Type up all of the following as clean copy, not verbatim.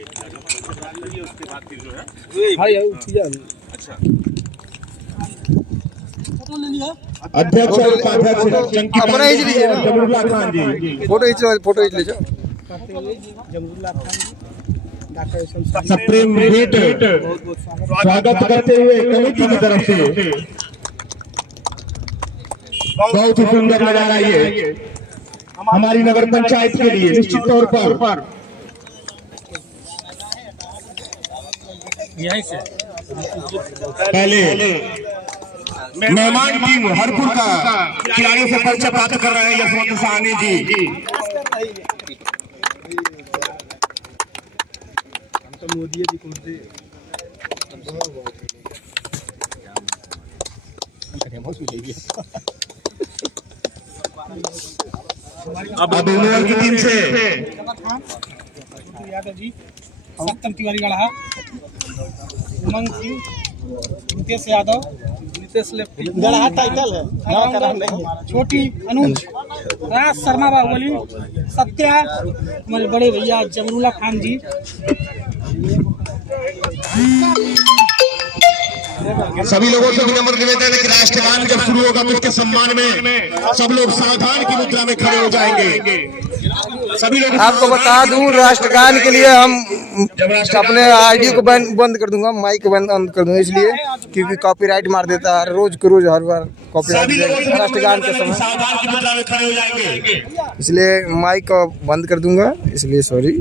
उसके बाद फिर जो है अच्छा अध्यक्ष अपना ही लीजिए ना। जमरुल्लाह खान जी फोटो खींच लीजिए। सप्रेम भेंट स्वागत करते हुए कमेटी की तरफ से बहुत ही सुंदर नजारा ये हमारी नगर पंचायत के लिए निश्चित तौर पर यहीं से पहले मेहमान टीम हरपुर का खिलाड़ियों से परिचय प्राप्त कर रहे हैं यशवंत साहनी जी। मोदी जी कौन से अब उन्होंने की टीम से यादव जी, सप्तम तिवारी गढ़ा, उमंग सिंह, नितेश यादव, नितेश गढ़ा टाइटल है, छोटी अनुज, राज शर्मा बाहुबली, सत्या, हमारे बड़े भैया जमरुल्लाह खान जी। सभी लोगों से विनम्र निवेदन है कि राष्ट्रगान जब शुरू होगा तो इसके सम्मान में सब लोग सावधान की मुद्रा में खड़े हो जाएंगे। सभी लोग आपको बता दूं, राष्ट्रगान के लिए हम अपने आईडी को बंद कर दूंगा, माइक बंद कर दूंगा, इसलिए क्योंकि कॉपीराइट मार देता है रोज के रोज, हर बार कॉपीराइट राष्ट्रगान के समय, सावधान की मुद्रा में खड़े हो जाएंगे। इसलिए माइक को बंद कर दूंगा, इसलिए सॉरी।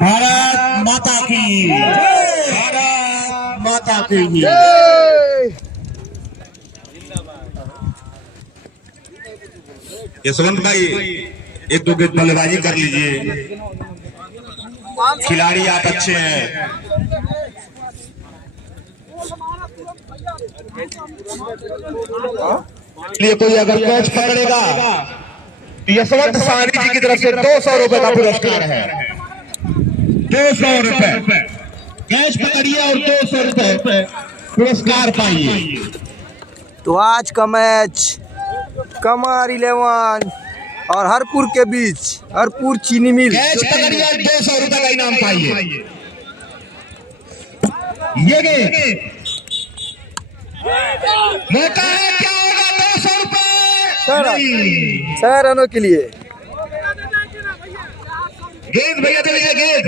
भारत माता की, भारत माता की। यशवंत भाई एक दो गेंद बल्लेबाजी कर लीजिए, खिलाड़ी आप अच्छे हैं। लिए कोई अगर कैच पकड़ेगा तो यशवंत साहनी जी की तरफ से 200 रुपए का पुरस्कार है। 200 रुपए कैच पकड़िए और 200 रुपए पुरस्कार पाइए। तो आज का मैच कमर 11 और हरपुर के बीच, हरपुर चीनी मिल, कैच पकड़िए और 200 रुपए का इनाम पाइए। ये गेंद मौका है, क्या होगा? 200 रुपए 6 रनों के लिए। गेंद भैया चलिए, गेंद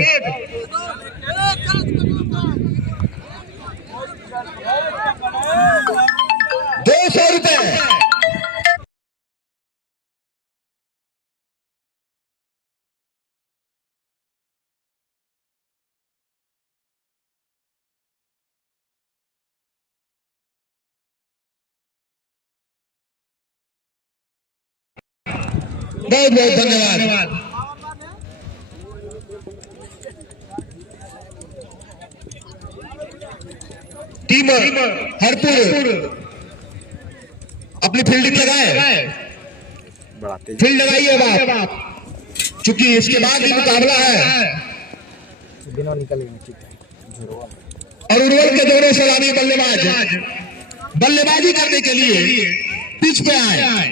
200 रुपए। बहुत बहुत धन्यवाद। टीम हरपुर अपनी फील्डिंग लगाए, फील्ड लगाइए बात, चूंकि इसके बाद भी मुकाबला है। और उर्वल के दोनों सलामी बल्लेबाज बल्लेबाजी करने के लिए पिच पे आए।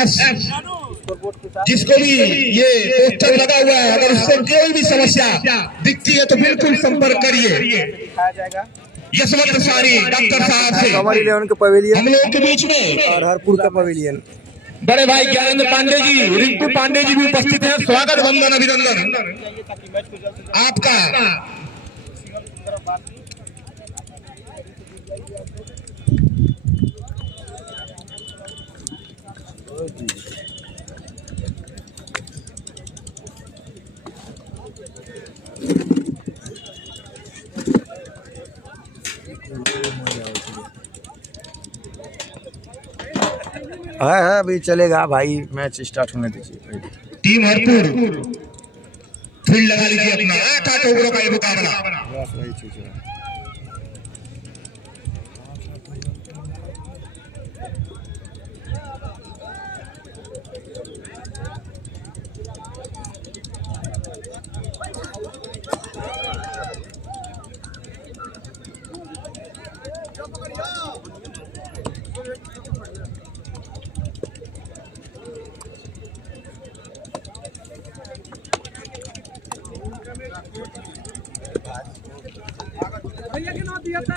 एस। जिसको भी ये पोस्टर लगा हुआ है, अगर उससे कोई भी समस्या दिखती है तो बिल्कुल संपर्क करिए यशवंत सानी डॉक्टर साहब से। कमर 11 का हम पवेलियन लोगों के बीच में और हरपुर का पवेलियन। बड़े भाई ज्ञानेंद्र पांडे जी, रिंकू पांडे जी भी उपस्थित हैं। स्वागत, वंदन, अभिनंदन आपका। है अभी चलेगा भाई, मैच स्टार्ट होने दीजिए। टीम हरपुर फील्ड लगा लीजिए अपना। 8 ओवरों का ये मुकाबला। बस वही चीज है। भैया के नाम दिया था।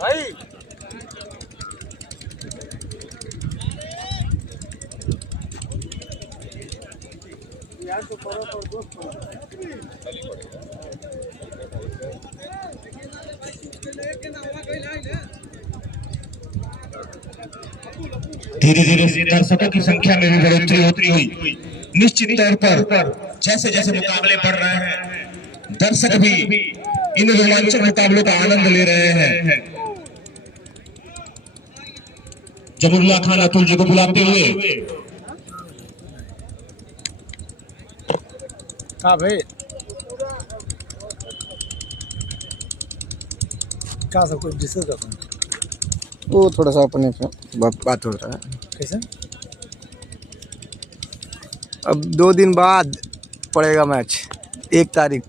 भाई यार तो करो तो दोस्त धीरे धीरे दर्शकों की संख्या में भी बढ़ोतरी होती हुई निश्चित तौर पर जैसे जैसे मुकाबले बढ़ रहे हैं, दर्शक भी इन रोमांचक मुकाबलों का आनंद ले रहे हैं। जमुल्ला खान अतुल जी को बुलाते हुए हाँ भाई, क्या सब कुछ डिस्कस करते हैं? वो थोड़ा सा अपने बात हो रहा है। कैसे? अब 2 दिन बाद पड़ेगा मैच, 1 तारीख।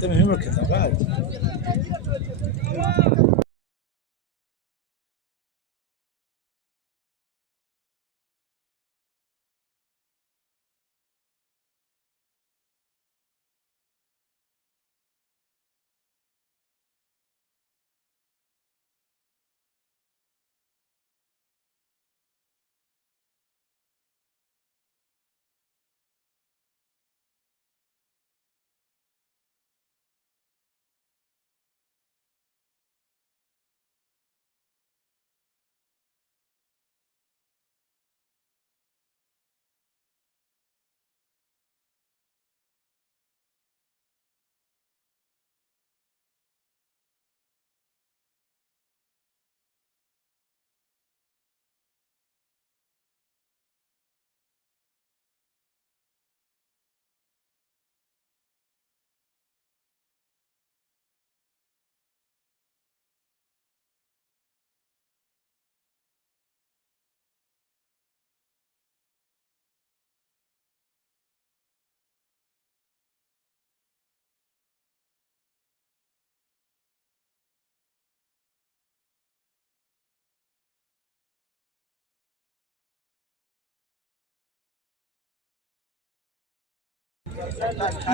Tem mesmo que trabalho?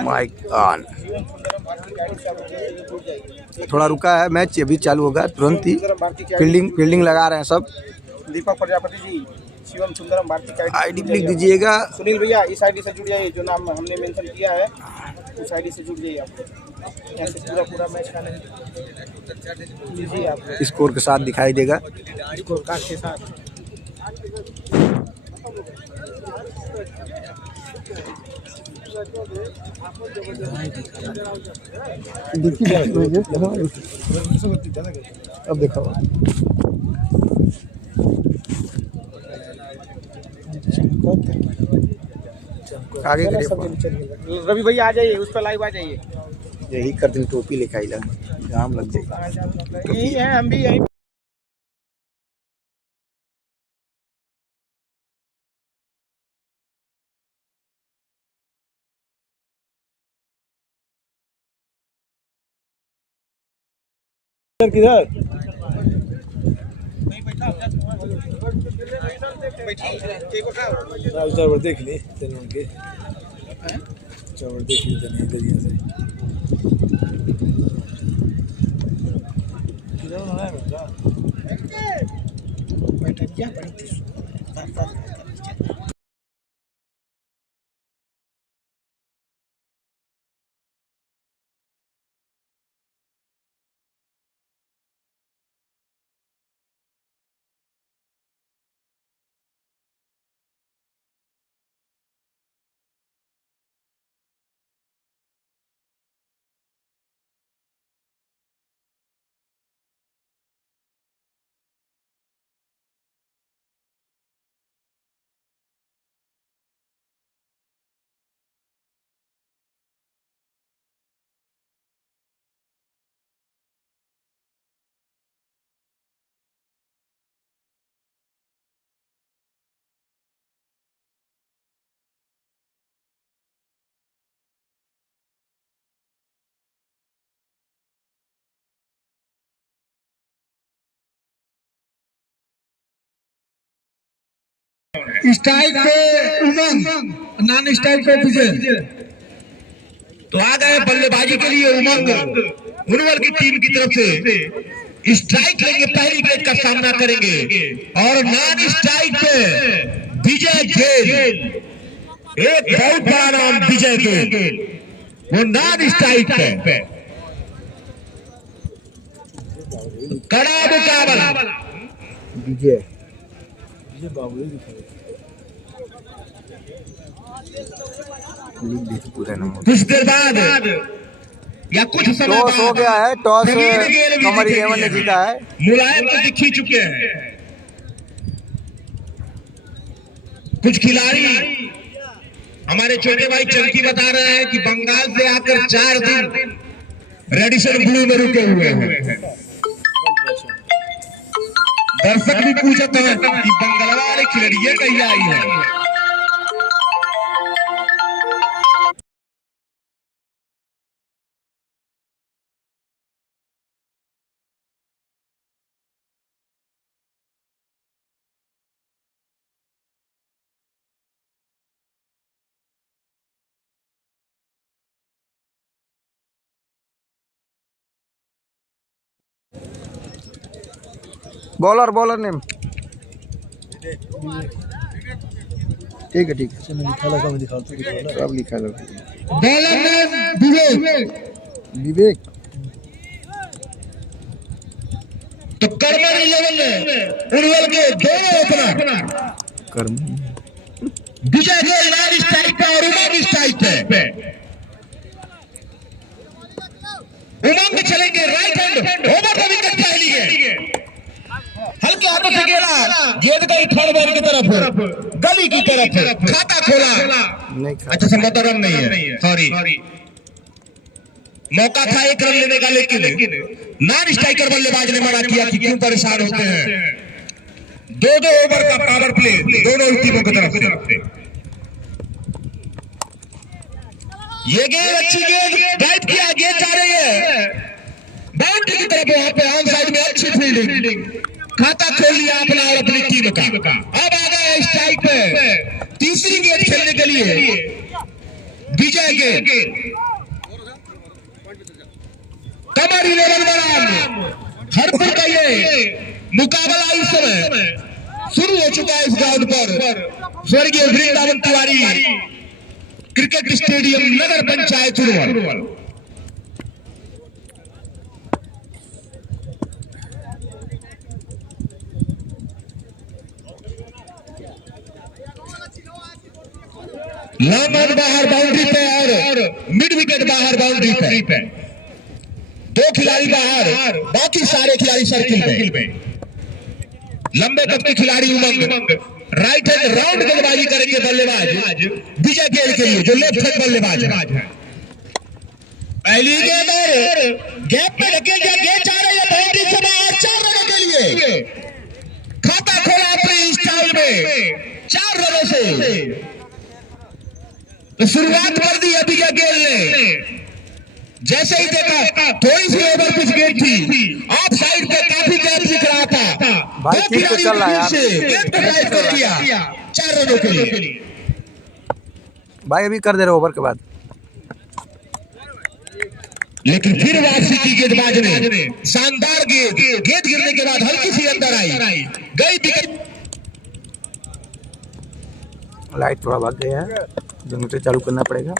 Mic on. थोड़ा रुका है मैच, अभी चालू होगा तुरंत ही। फील्डिंग लगा रहे हैं सब। दीपक प्रजापति जी, शिवम सुंदरम भारती आईडी लिख दीजिएगा। सुनील भैया इस आईडी से जुड़ जाइए, जो नाम हमने मेंशन किया है उस आईडी से जुड़ जाइए। आप यहाँ से पूरा मैच का लीजिए आप, स्कोर के साथ दिखाई देगा। स्कोर कार्ड के साथ। अब देखो आगे रवि भैया आ जाइए, उस पर लाइव आ जाइए। यही कर दिन टोपी लेके आई जाम लग जाएगा। यही है, हम भी यही। किधर चावल देख ली तेल के, चावल देख ली तेल इधर से। स्ट्राइक पे उमंग, नॉन स्ट्राइक पे विजय। तो आ गए बल्लेबाजी के लिए उमंग उनवल की टीम की तरफ से। स्ट्राइक लेंगे, पहली गेंद का सामना करेंगे। और नॉन स्ट्राइक पे विजय खेल, एक बहुत बड़ा नाम विजय खेल, वो नॉन स्ट्राइक पे। कड़ा मुकाबला विजय कुछ देर बाद या कुछ समय टॉस हो गया है। टॉस कमर 11 ने जीता है। मुलायम तो दिख ही चुके हैं। कुछ खिलाड़ी हमारे छोटे भाई चंकी बता रहे हैं कि बंगाल से आकर 4 दिन रेडिसन ब्लू में रुके हुए हैं। दर्शक भी पूछते हैं कि बंगाल वाले खिलाड़ी कहीं आई है। बॉलर नेम ठीक है। सब लिखा है। बॉलर नेम विवेक। तो कर्मन 11 में उनवल के दोनों ओपनर विजय खेल नॉन स्ट्राइक पे और उमंग स्ट्राइक पे। उमंग चलेंगे right hand over the wicket पहली गेंद, हल्के हाथों से खेला, गेंद गई थर्ड मैन की तरफ, गली की तरफ, खाता खोला। अच्छा संभवतः रन नहीं है, सॉरी। मौका था 1 रन लेने का, लेकिन नॉन स्ट्राइकर बल्लेबाज ने मना किया कि क्यों परेशान होते हैं। 2-2 ओवर का पावर प्ले दोनों ही टीमों की तरफ से। ये गेंद अच्छी गेंद बैट किया, गेंद जा रही है बाउंड्री की तरफ। वहां पे ऑन साइड में अच्छी फील्डिंग, खाता खोल लिया अपना और अपनी टीम का। अब आ गए स्ट्राइक पे तीसरी गेंद खेलने के लिए विजय विजय गेंद कमर 11 बनाम हरपुर का ये मुकाबला इस समय शुरू हो चुका है। इस ग्राउंड पर स्वर्गीय वृंदावन तिवारी क्रिकेट स्टेडियम नगर पंचायत उर्वल। लंबन बाहर बाउंड्री पे और मिड विकेट बाहर बाउंड्री पे, 2 खिलाड़ी बाहर, बाकी सारे खिलाड़ी सर्किल में। लंबे कद के खिलाड़ी उमंग राइट हैंड राउंड गेंदबाजी करेंगे बल्लेबाज विजय गेल के लिए, जो लेफ्ट हैंड बल्लेबाज है। पहली गेंद गैप में ढकेल दिया, गेंद जा रही है बाउंड्री से बाहर 4 रनों के लिए। खाता खोला अपने स्टाइल में 4 रनों से तो शुरुआत कर दी है विजय गेल ने। जैसे ही देखा थोड़ी सी ओवर पिच गेंद थी, ऑफ साइड पे काफी गैप दिख रहा था, भाई ठीक तो चल रहा है यार, 4 रनों के लिए। भाई अभी कर दे रहे ओवर के बाद। लेकिन फिर वापसी की गेंदबाज ने शानदार गेंद गिरने के बाद हल्की सी अंदर आई गई विकेट। लाइट थोड़ा भाग गया है, जनरेटर चालू करना पड़ेगा।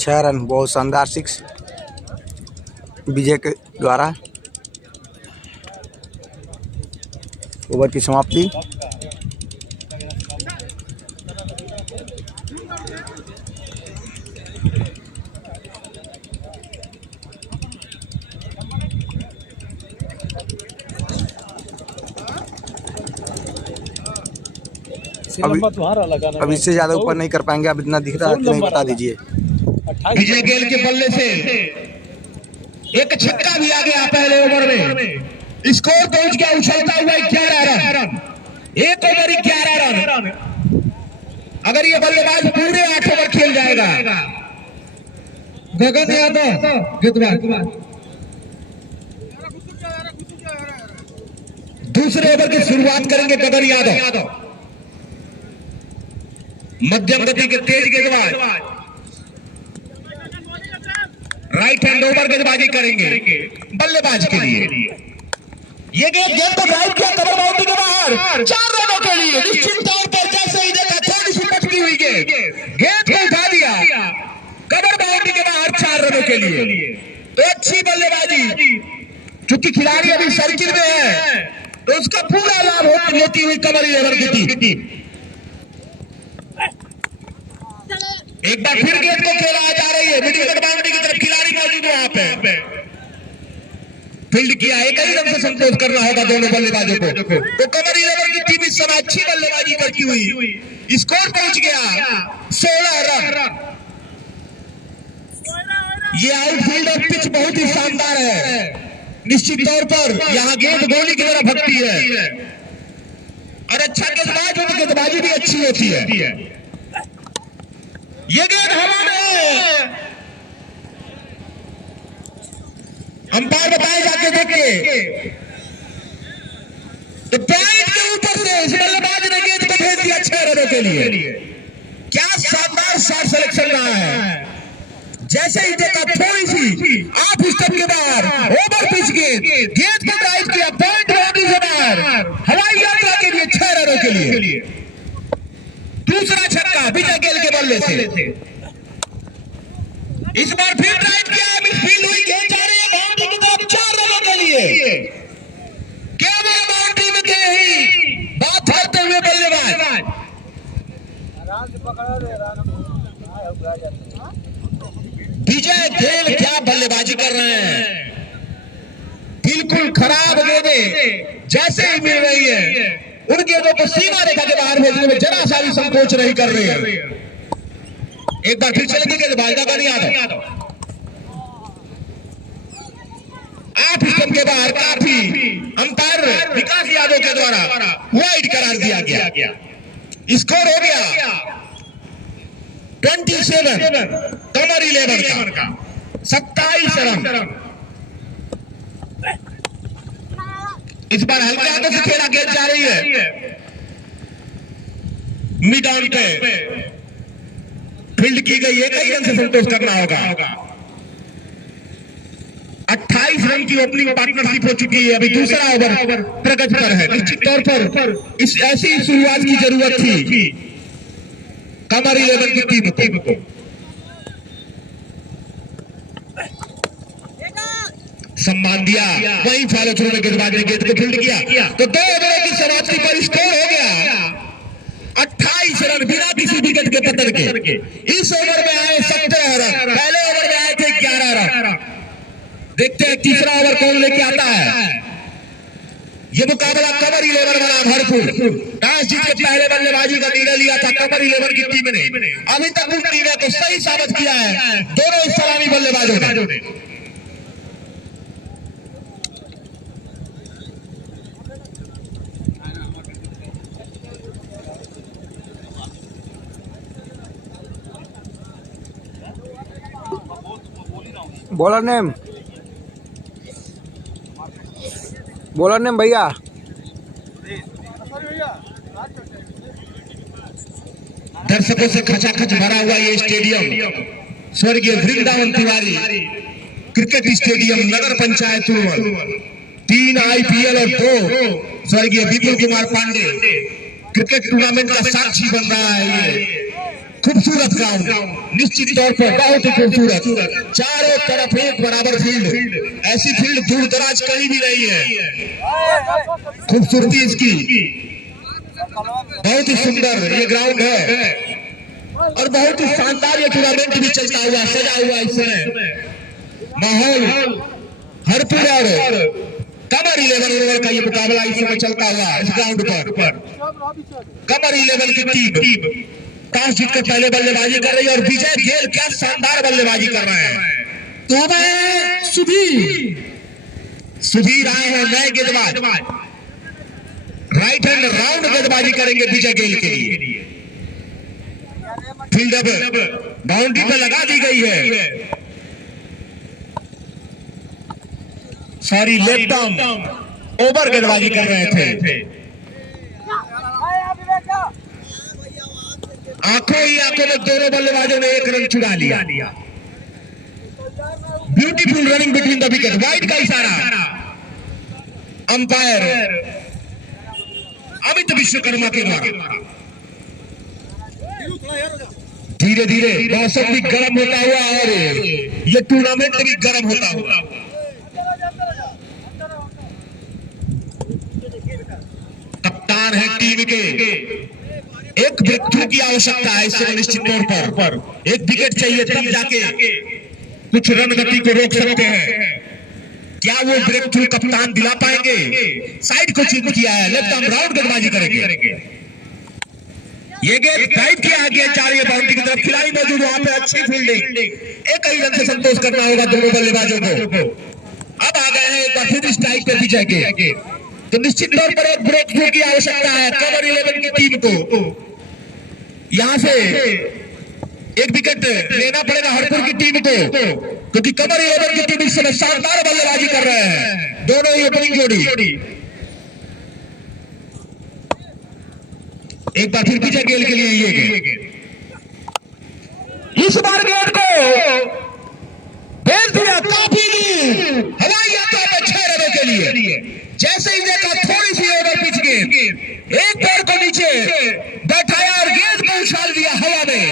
छह रन, बहुत शानदार 6 विजय के द्वारा। ओवर की समाप्ति। अब इससे ज्यादा ऊपर नहीं कर पाएंगे, अब इतना दिख रहा है कि नहीं बता दीजिए। विजय गेल के बल्ले से एक छक्का भी आ गया पहले ओवर में। स्कोर पहुंच गया उछलता हुआ 11 रन, एक ओवर 11 रन। अगर ये बल्लेबाज पूरे 8 ओवर खेल जाएगा, गगन यादव गेंदबाज दूसरे ओवर की शुरुआत करेंगे। गगन यादव मध्यम गति के तेज गेंदबाज राइट हैंड ओवर गेंदबाजी करेंगे बल्लेबाज के लिए। ये गेंद को ड्राइव किया कवर बाउंड्री के बाहर 4 रनों के लिए। निश्चित तौर पर जैसे ही देखा थोड़ी सी पटकी हुई गेंद को उठा दिया कवर बाउंड्री के बाहर 4 रनों के लिए। तो अच्छी बल्लेबाजी, चूंकि खिलाड़ी अभी सर्किल में है तो उसका पूरा लाभ लेती हुई कमर 11 की टीम एक बार फिर गेंद को खेला जा रही है। मिडिल विकेट बाउंड्री की तरफ खिलाड़ी मौजूद है वहां पे। फील्ड किया, एक ही रन से संतोष करना होगा दोनों बल्लेबाजों को। तो कमर 11 की टीम इस समय अच्छी बल्लेबाजी करती हुई स्कोर पहुंच गया 16 रन। ये आउटफील्ड और पिच बहुत ही शानदार है। निश्चित तौर पर यहाँ गेंद गोली की तरफ भगती है और अच्छा गेंदबाज हो तो गेंदबाजी भी अच्छी होती है। ये गेंद हवा में, अंपायर बताए जाके देखे तो पॉइंट के ऊपर से इस बल्लेबाज ने गेंद को भेज दिया 6 रनों के लिए। क्या शानदार शॉट सिलेक्शन रहा है। जैसे ही देखा थोड़ी सी ऑफ स्टंप के बाहर ओवर पिच गेंद को ड्राइव किया पॉइंट बाउंड्री से बाहर हवाई यात्रा के लिए 6 रनों के लिए। दूसरा छक्का विजय गेल के बल्ले से। इस बार फिर ड्राइव किया, मिडफील्ड हुई, गेंद जा रही है बाउंड्री की तरफ 4 रनों के लिए। केवल बाउंड्री में के ही बात करते हुए बल्लेबाज विजय गेल क्या बल्लेबाजी कर रहे हैं। बिल्कुल खराब गेंदें जैसे ही मिल रही है उन गेंदों को सीमा रेखा के बाहर भेजने में जरा सा भी संकोच नहीं कर रहे हैं। एक बार फिर चलेंगे गेंदबाज का नहीं यादव 8 स्टंप के बाहर काफी अंपायर विकास यादव के द्वारा वाइड करार दिया गया। स्कोर हो गया 27 कमर 11 का 27 रन। इस बार हल्के हाथों से खेला गेंद जा रही है मिड ऑन पे फील्ड की गई है। कई रन से संतोष करना होगा। 28 रन की ओपनिंग पार्टनरशिप हो चुकी है। अभी दूसरा ओवर प्रगति पर है। निश्चित तौर पर इस ऐसी शुरुआत की जरूरत थी कमर 11 की टीम को। सम्मान दिया वही फॉलो थ्रू में गेंदबाज ने गेंद को फील्ड किया तो 2 ओवरों की समाप्ति पर स्कोर हो गया 28 रन बिना किसी विकेट के पतन के। इस ओवर में आए 17 रन, पहले ओवर में आए थे 11 रन। देखते हैं तीसरा ओवर कौन लेके आता है। ये मुकाबला कमर 11 बना भरपूर। टॉस जीत के पहले बल्लेबाजी का निर्णय लिया था कमर 11 की टीम ने। अभी तक उस निर्णय को सही साबित किया है दोनों सलामी बल्लेबाजों ने। बॉलर नेम भैया। दर्शकों से खचाखच भरा हुआ ये स्टेडियम स्वर्गीय वृंदावन तिवारी क्रिकेट स्टेडियम नगर पंचायत 3 IPL और 2 स्वर्गीय विपुल कुमार पांडे क्रिकेट टूर्नामेंट का साक्षी बन रहा है। ये खूबसूरत ग्राउंड, निश्चित तौर पर बहुत ही खूबसूरत। चारों तरफ एक बराबर फील्ड, ऐसी फील्ड दूर दराज कहीं भी नहीं है। खूबसूरती इसकी बहुत ही सुंदर ये ग्राउंड है और बहुत ही शानदार ये टूर्नामेंट भी चलता हुआ सजा हुआ इस समय। माहौल भरपूर और कमर 11 ओवर का ये मुकाबला इस समय चलता हुआ इस ग्राउंड पर। कमर 11 की टीम टॉस जीत कर पहले बल्लेबाजी कर रही है और विजय गेल क्या शानदार बल्लेबाजी कर रहे हैं। तो अब है सुधीर आए हैं नए गेंदबाज, राइट हैंड राउंड गेंदबाजी करेंगे विजय गेल के लिए। फील्ड अब बाउंड्री पे लगा दी गई है। सॉरी लेफ्ट आर्म ओवर गेंदबाजी कर रहे थे। आंखों ही आंखों में दोनों बल्लेबाजों ने 1 रन चुरा लिया। Beautiful running between the wicket, wide का इशारा अंपायर अमित विश्वकर्मा के द्वारा। धीरे धीरे मौसम भी गर्म होता हुआ और ये टूर्नामेंट भी गर्म होता हुआ। कप्तान है टीम के, एक ब्रेक थ्रू की आवश्यकता है इससे निश्चित तौर पर एक विकेट चाहिए तब जाके कुछ रन गति को रोक सकते हैं। क्या वो ब्रेक थ्रू कप्तान दिला पाएंगे? साइड को चेंज किया है, लेफ्ट आर्म राउंड गेंदबाजी करेंगे। ये गेंद ड्राइव किया गया जा रही है बाउंड्री की तरफ, खिलाड़ी मौजूद वहां पे, अच्छी फील्डिंग। एक ही रन से संतोष करना होगा दोनों बल्लेबाजों को। अब आ गए हैं एक बार फिर स्ट्राइक पे विजय के, तो निश्चित तौर पर एक ब्रेक थ्रू की आवश्यकता है कमर 11 की टीम को। यहां से एक विकेट लेना पड़ेगा हरपुर की टीम को, क्योंकि कमर 11 की टीम इस समय शानदार बल्लेबाजी कर रहे हैं दोनों ही ओपनिंग जोड़ी। एक बार फिर विजय गेल के लिए ये गेंद, इस बार गेंद को भेज दिया काफी हवाई यात्रा में 6 रनों के लिए। जैसे ही देखा थोड़ी सी ओवर पिच गेंद, एक पैर को नीचे बैठाया और गेंद को उछाल दिया हवा में।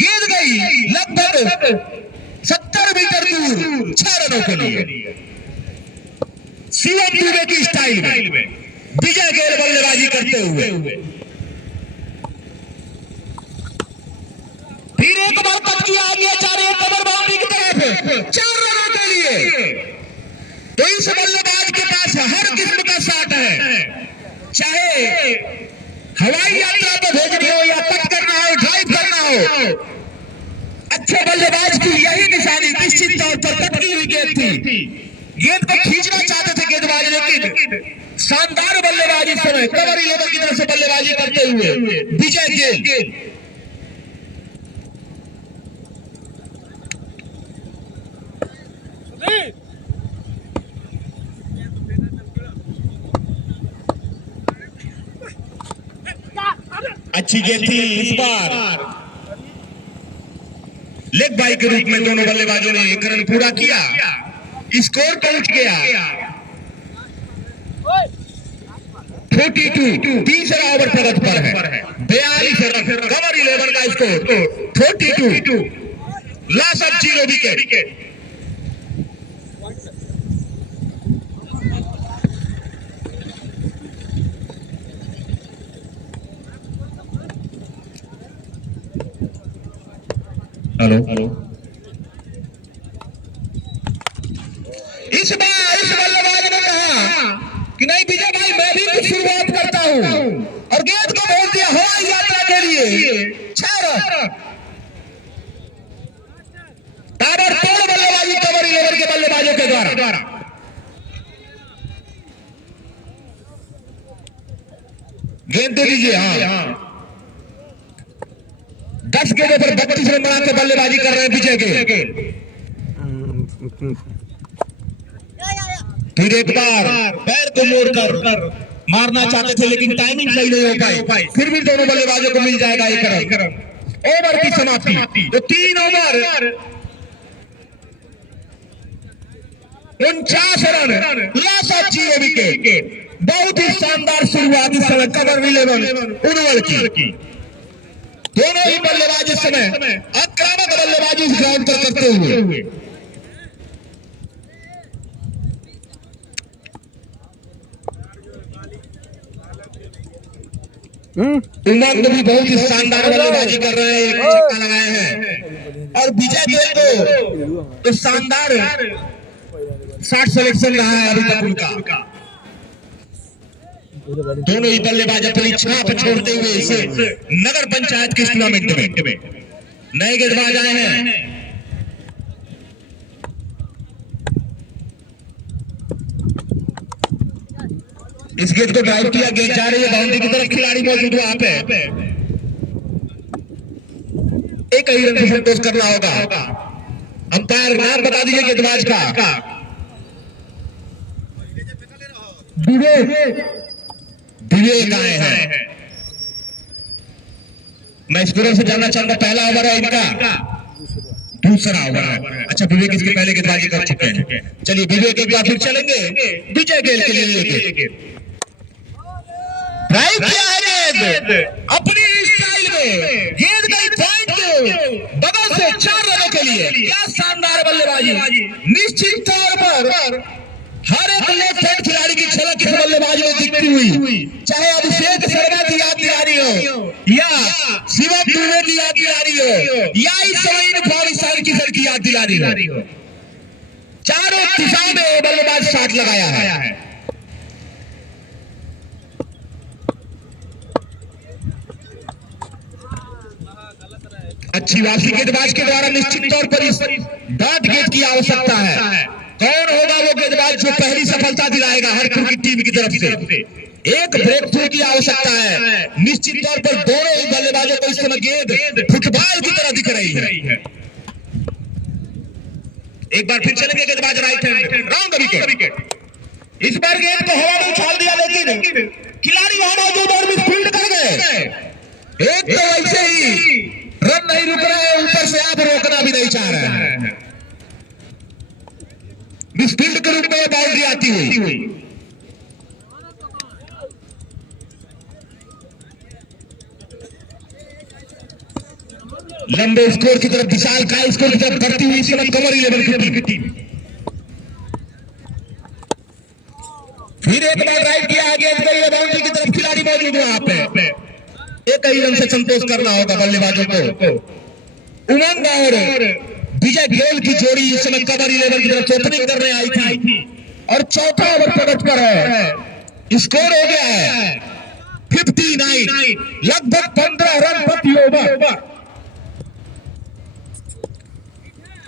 गेंद गई लगभग 70 मीटर दूर 6 रनों के लिए। शिवम दुबे की स्टाइल में विजय गेल बल्लेबाजी करते हुए। फिर एक बार कट किया आगे जा रही है कमर बाउंड्री की तरफ 4 रनों के लिए। तो इस बल्लेबाज के पास हर किस्म का शॉट है। चाहे हवाई यात्रा पर भेजनी हो या तट करना हो, ड्राइव करना हो, अच्छे बल्लेबाज की यही निशानी निश्चित तौर पर तट की हुई गेंद थी। गेंद को खींचना चाहते थे गेंदबाज, लेकिन शानदार बल्लेबाजी इस समय कवर 11 की तरफ से बल्लेबाजी करते हुए विजय गेल। अच्छी गेंद थी इस बार, लेग बाई के रूप में दोनों बल्लेबाजों ने एक रन पूरा किया, स्कोर पहुंच गया 42। तीसरा ओवर प्रगति पर है, 42 रन, कवर 11 का score 42, loss of 0 wicket. Hello इस बल्लेबाज ने कहा कि नहीं विजय भाई, मैं भी कुछ शुरुआत करता हूं, और गेंद को बोल दिया हवाई यात्रा के लिए 6 रन। ताबड़तोड़ बल्लेबाजी कवर 11 के बल्लेबाजों के द्वारा। गेंद दे दीजिए। हाँ, 10 गेंदों पर 32 रन बना के बल्लेबाजी कर रहे हैं विजय गेल। फिर एक बार पैर को मोड़कर मारना चाहते थे, लेकिन टाइमिंग सही नहीं हो पाई। फिर भी दोनों बल्लेबाजों को मिल जाएगा एक रन। ओवर की समाप्ति। तो 3 over 49 run, loss of 0 wicket. बहुत ही शानदार शुरुआत इस समय कवर 11 उनवल की। दोनों ही बल्लेबाज इस समय आक्रामक बल्लेबाजी इस ग्राउंड पर करते हुए। उमंग भी बहुत ही शानदार बल्लेबाजी कर रहे हैं, एक छक्का लगाए हैं, और विजय गेल तो शानदार 60 सिलेक्शन रहा है अभी तक उनका। दोनों ही बल्लेबाज अपनी छाप छोड़ते हुए इस नगर पंचायत के टूर्नामेंट में नए गेंदबाज आए हैं। इस गेंद को ड्राइव किया, गेंद जा रही है बाउंड्री की तरफ, खिलाड़ी मौजूद वहां पे। एक ही रन से संतोष करना होगा। अंपायर नाम बता दीजिए गेंदबाज का। विवेक आए हैं। मैं स्कोर से जानना चाहूंगा, पहला ओवर है इनका, दूसरा ओवर है। अच्छा, विवेक इसके पहले गेंदबाजी कर चुके हैं। चलिए विवेक एक बार फिर चलेंगे विजय गेल के लिए। ड्राइव किया है गेंद अपनी स्टाइल में, गेंद गई पॉइंट के बगल से 4 रनों के लिए। क्या शानदार बल्लेबाजी। निश्चित तौर पर हर एक लेफ्ट हैंड खिलाड़ी की झलक इस बल्लेबाजी में दिखती हुई, चाहे अभिषेक शर्मा की याद दिला रही हो, या शिवम दुबे की याद दिला रही हो, या इस समय इरफान ईशान की याद दिला रही हो। चारों दिशाओं में बल्लेबाज शॉट लगाया है। अच्छी वापसी गेंदबाज के द्वारा। निश्चित तौर पर इस डॉट गेंद की आवश्यकता है। कौन होगा वो गेंदबाज जो पहली सफलता दिलाएगा हरपुर की टीम की तरफ से। एक ब्रेक थ्रू की आवश्यकता है। निश्चित तौर पर दोनों ही बल्लेबाजों को इस समय गेंद फुटबॉल की तरह दिख रही है। एक बार फिर चलेंगे गेंदबाज राइट हैंड, राउंड विकेट। इस बार गेंद को हवा में उछाल दिया, लेकिन खिलाड़ी वहां मौजूद और मिसफील्ड कर गए। एक तो वैसे ही रन नहीं रुक रहा है, ऊपर से आप रोकना भी नहीं चाह रहे हैं। मिसफील्ड के रूप में बाउंड्री आती हुई। लंबे स्कोर की तरफ, विशाल का स्कोर की तरफ बढ़ती हुई इस समय कवर 11 की टीम। फिर एक बार ड्राइव किया है, गेंद गई है बाउंड्री की तरफ, खिलाड़ी मौजूद वहां पे। एक ही रन से संतोष करना होगा बल्लेबाजों को। उमंग और विजय गेल की जोड़ी इस समय कवर 11 की तरफ ओपनिंग करने आई थी, और चौथा ओवर प्रगति पर है। स्कोर हो गया है 59, लगभग 15 रन प्रति ओवर।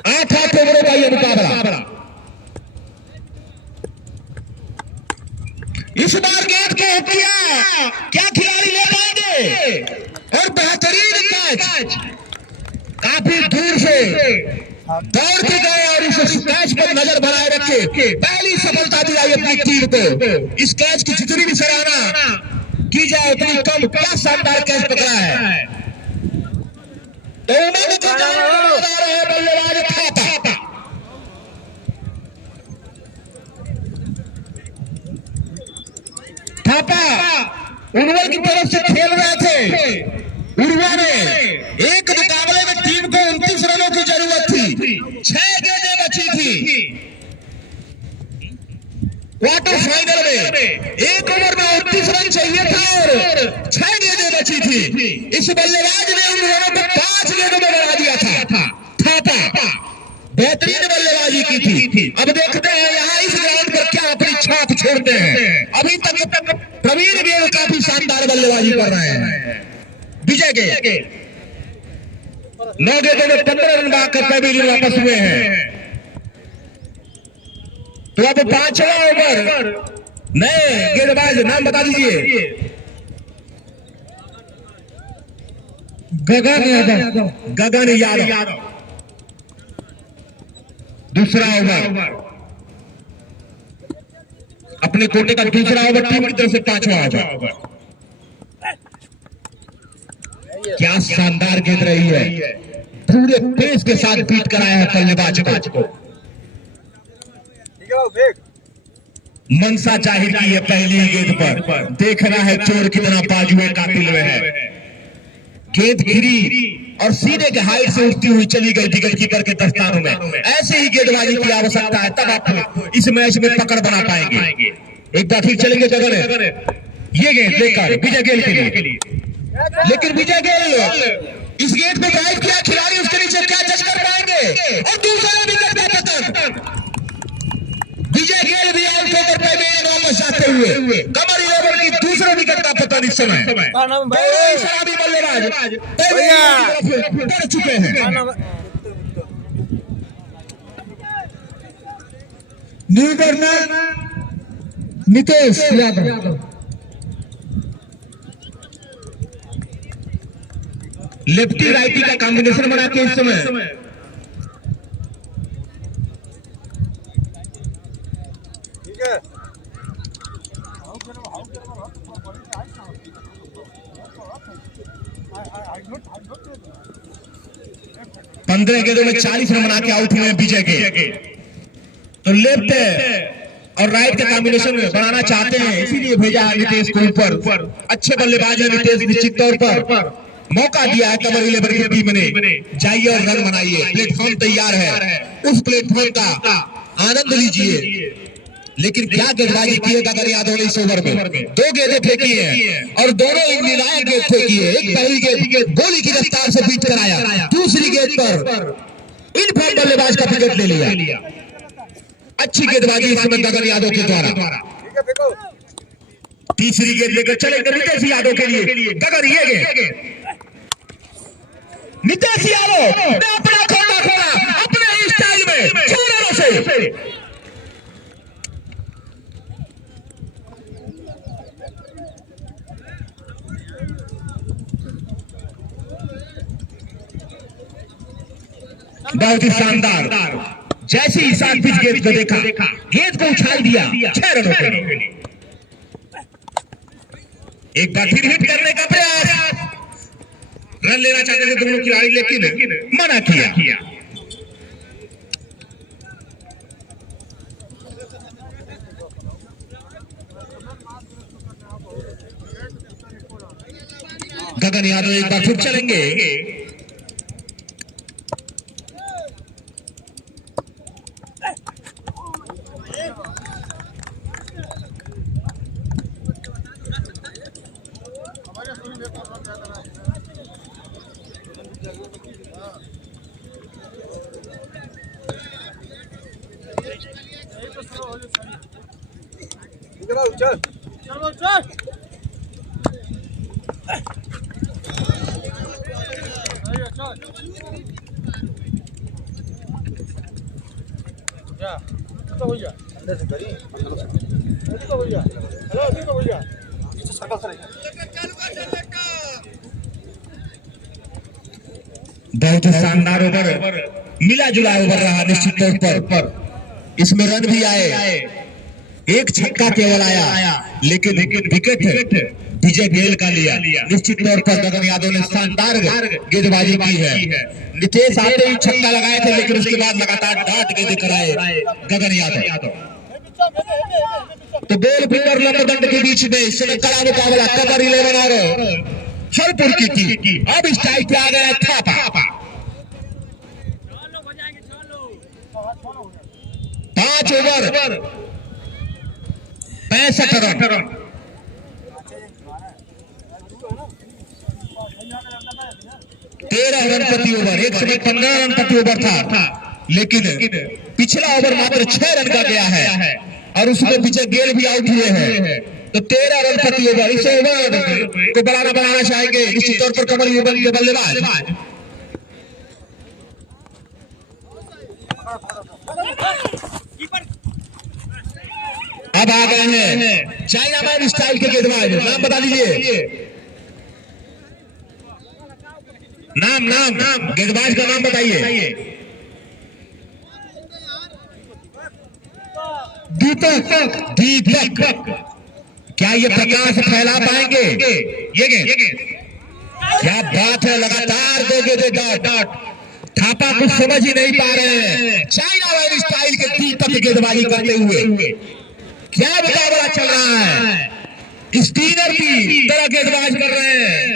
8 ओवरों का यह मुकाबला। इस बार गेंद को किया, क्या खिलाड़ी ले पाएंगे? और बेहतरीन कैच, काफी दूर से दौड़ के गए और इस कैच पर नजर बनाए रखे। पहली सफलता दिलाई अपनी टीम को। इस कैच की जितनी भी सराहना की जाए उतनी कम। क्या शानदार कैच पकड़ा है। तो बल्लेबाज थापा उर्वा की तरफ से खेल रहे थे। उर्वा ने एक मुकाबले में टीम को 29 रनों की जरूरत थी, 6 गेंदें बची थी। क्वार्टर फाइनल में 1 ओवर में 29 रन चाहिए था और 6 गेंदें बची थी। इस बल्लेबाज ने उन दोनों को 5 गेंदों में बना दिया था। थापा बेहतरीन बल्लेबाजी की थी। अब देखते हैं यहाँ इस ग्राउंड पर क्या अपनी छाप छोड़ते हैं। अभी तक प्रवीण गेल काफी शानदार बल्लेबाजी कर रहे हैं। विजय गेल 9 गेंदों में 15 रन बनाकर पवेलियन वापस हुए हैं। तो अब 5वां ओवर, नए गेंदबाज नाम बता दीजिए। गगन यादव दूसरा ओवर, अपने कोटे का दूसरा ओवर टीम की तरफ से 5वां ओवर। क्या शानदार गेंद रही है, पूरे पेस के साथ बीट कराया है बल्लेबाज को। मनसा जाहिर की है पहली गेंद पर। देखना है चोर कितना बाजुए कातिल में है। गेंद गिरी और सीधे के हाइट से उठती हुई चली गई विकेट कीपर के दस्तानों में। ऐसे ही गेंदबाजी की आवश्यकता है, तब आप इस मैच में पकड़ बना पाएंगे। एक बार फिर चलेंगे गगन, ये गेंद लेकर विजय गेल के लिए। लेकिन विजय गेल इस गेंद पे ड्राइव किया, खिलाड़ी उसके नीचे क्या जज कर पाएंगे? और दूसरा विकेट का पतन। विजय गेल भी आउट होकर पवेलियन वापस जाते हुए। कमर ओवर की दूसरे विकेट का पतन इस समय। शराबी बल्लेबाज पड़ चुके हैं। New burner Nitesh Yadav, lefty righty का कॉम्बिनेशन बना के इस समय 15 गेंदों में 40 रन बना के आउट हुए विजय के। तो लेफ्ट और राइट के कॉम्बिनेशन में बनाना चाहते हैं, इसीलिए भेजा है नितेश को ऊपर। अच्छे बल्लेबाज है नितेश, निश्चित तौर पर मौका दिया है कमर 11 की टीम ने। जाइए और रन बनाइए, प्लेटफॉर्म तैयार है, उस प्लेटफॉर्म का आनंद लीजिए। लेकिन क्या गेंदबाजी की है गगन यादव ने इस ओवर में। 2 गेंदें फेंकी है और दोनों निर्णायक गेंद फेंकी है। एक पहली गेंद गोली की रफ्तार से बीट कराया, दूसरी गेंद पर इन फॉर्म बल्लेबाज का विकेट ले लिया। अच्छी गेंदबाजी इस समय गगन यादव के द्वारा। तीसरी गेंद लेकर चलेंगे नितेश यादव के लिए। गगन ये गेंद नितेश यादव ने अपना खोला अपने स्टाइल में छूने से। बहुत ही शानदार, जैसे ही सात पिच गेंद को देखा, गेंद को उछाल दिया 6 रनों के लिए। एक बार फिर हिट करने का प्रयास, रन लेना चाहते थे दोनों खिलाड़ी लेकिन मना किया। गगन यादव एक बार फिर चलेंगे। चलो चल। बहुत शानदार ओवर, मिला जुला ओवर रहा निश्चित तौर पर। इसमें रन भी आए, एक छक्का केवल आया, लेकिन विकेट विजय बेल का लिया। निश्चित तौर पर गगन यादव ने शानदार गेंदबाजी की है। नितेश आते ही छक्का लगाए थे, लेकिन उसके बाद लगातार डांट गेंदें कराए गगन यादव। तो गोल फिंगर लंबदंड के बीच में इस समय कड़ा मुकाबला कबर 11 और हरपुर की टीम। अब स्ट्राइक पे आ गया थापा। 5 over 65 run. 13 रन प्रति ओवर, एक समय 15 रन प्रति ओवर था, लेकिन पिछला ओवर मात्र 6 रन का गया है और उसमें विजय गेल भी आउट हुए हैं। तो 13 रन प्रति ओवर। इस ओवर को बनाना चाहेंगे निश्चित तौर पर कमर युगल के बल्लेबाज। अब आ गए हैं चाइना मैन स्टाइल के गेंदबाज। नाम बता दीजिए, नाम गेंदबाज का नाम बताइए। दीपक। क्या ये प्रकाश फैला पाएंगे? ये क्या बात है, लगातार 2 गेंदें डॉट। थापा कुछ समझ ही नहीं पा रहे हैं। चाइना मैन स्टाइल के दीपक गेंदबाजी करते हुए क्या मुकाबला चल रहा है। स्पिनर की तरह गेंदबाज कर रहे हैं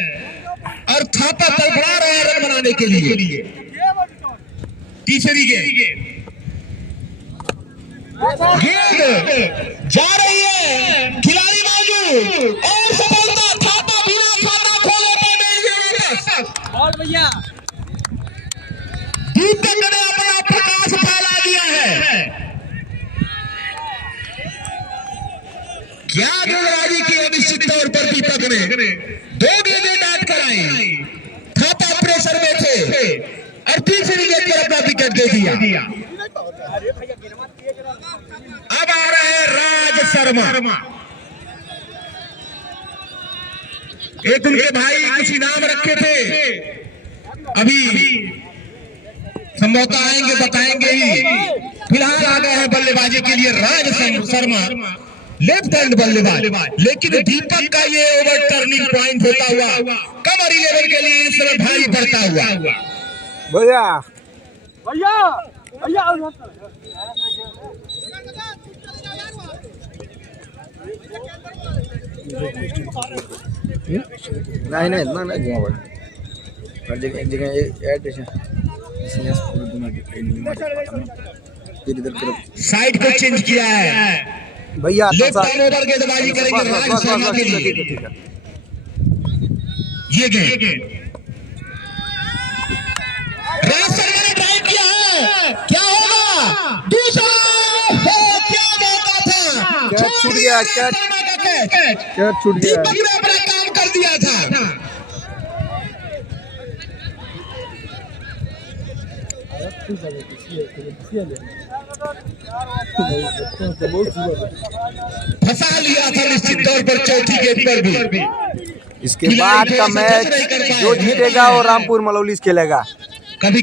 और थापा तड़फड़ा रहे हैं रन बनाने के लिए। तीसरी गेंद जा रही है, खिलाड़ी मौजूद और सफलता। थापा बिना खाता खोले भैया दीपक ने अपना प्रकाश फैला दिया है। क्या गेंदबाजी की है निश्चित तौर पर दीपक ने। 2 गेंदें डांट कराई, थापा प्रेशर में थे और तीसरी गेंद पर अपना विकेट दे दिया। अब आ रहे हैं राज शर्मा। एक उनके भाई कुछ इनाम रखे थे, अभी संभवतः आएंगे बताएंगे ही। फिलहाल आ गए हैं बल्लेबाजी के लिए राज शर्मा, लेफ्ट हैंड बल्लेबाज। लेकिन दीपक का ये ओवर टर्निंग पॉइंट होता हुआ कमर 11 के लिए इस समय भारी पड़ता हुआ। भैया नहीं इतना नहीं घुमा भाई, हर जगह एक जगह ऐड साइड को चेंज किया है भैया। लेफ्ट हैंड ओवर गेंदबाजी करेंगे राज शर्मा के लिए। ये गेंद राज शर्मा ने ड्राइव किया है, क्या होगा? दूसरा क्या मौका था, कैच छूट गया, कैच छूट गया। दीपक ने अपना काम कर दिया था। फंसा लिया था निश्चित तौर पर चौथी गेंद पर भी। इसके बाद का मैच जो जीतेगा वो रामपुर मलौली खेलेगा। कभी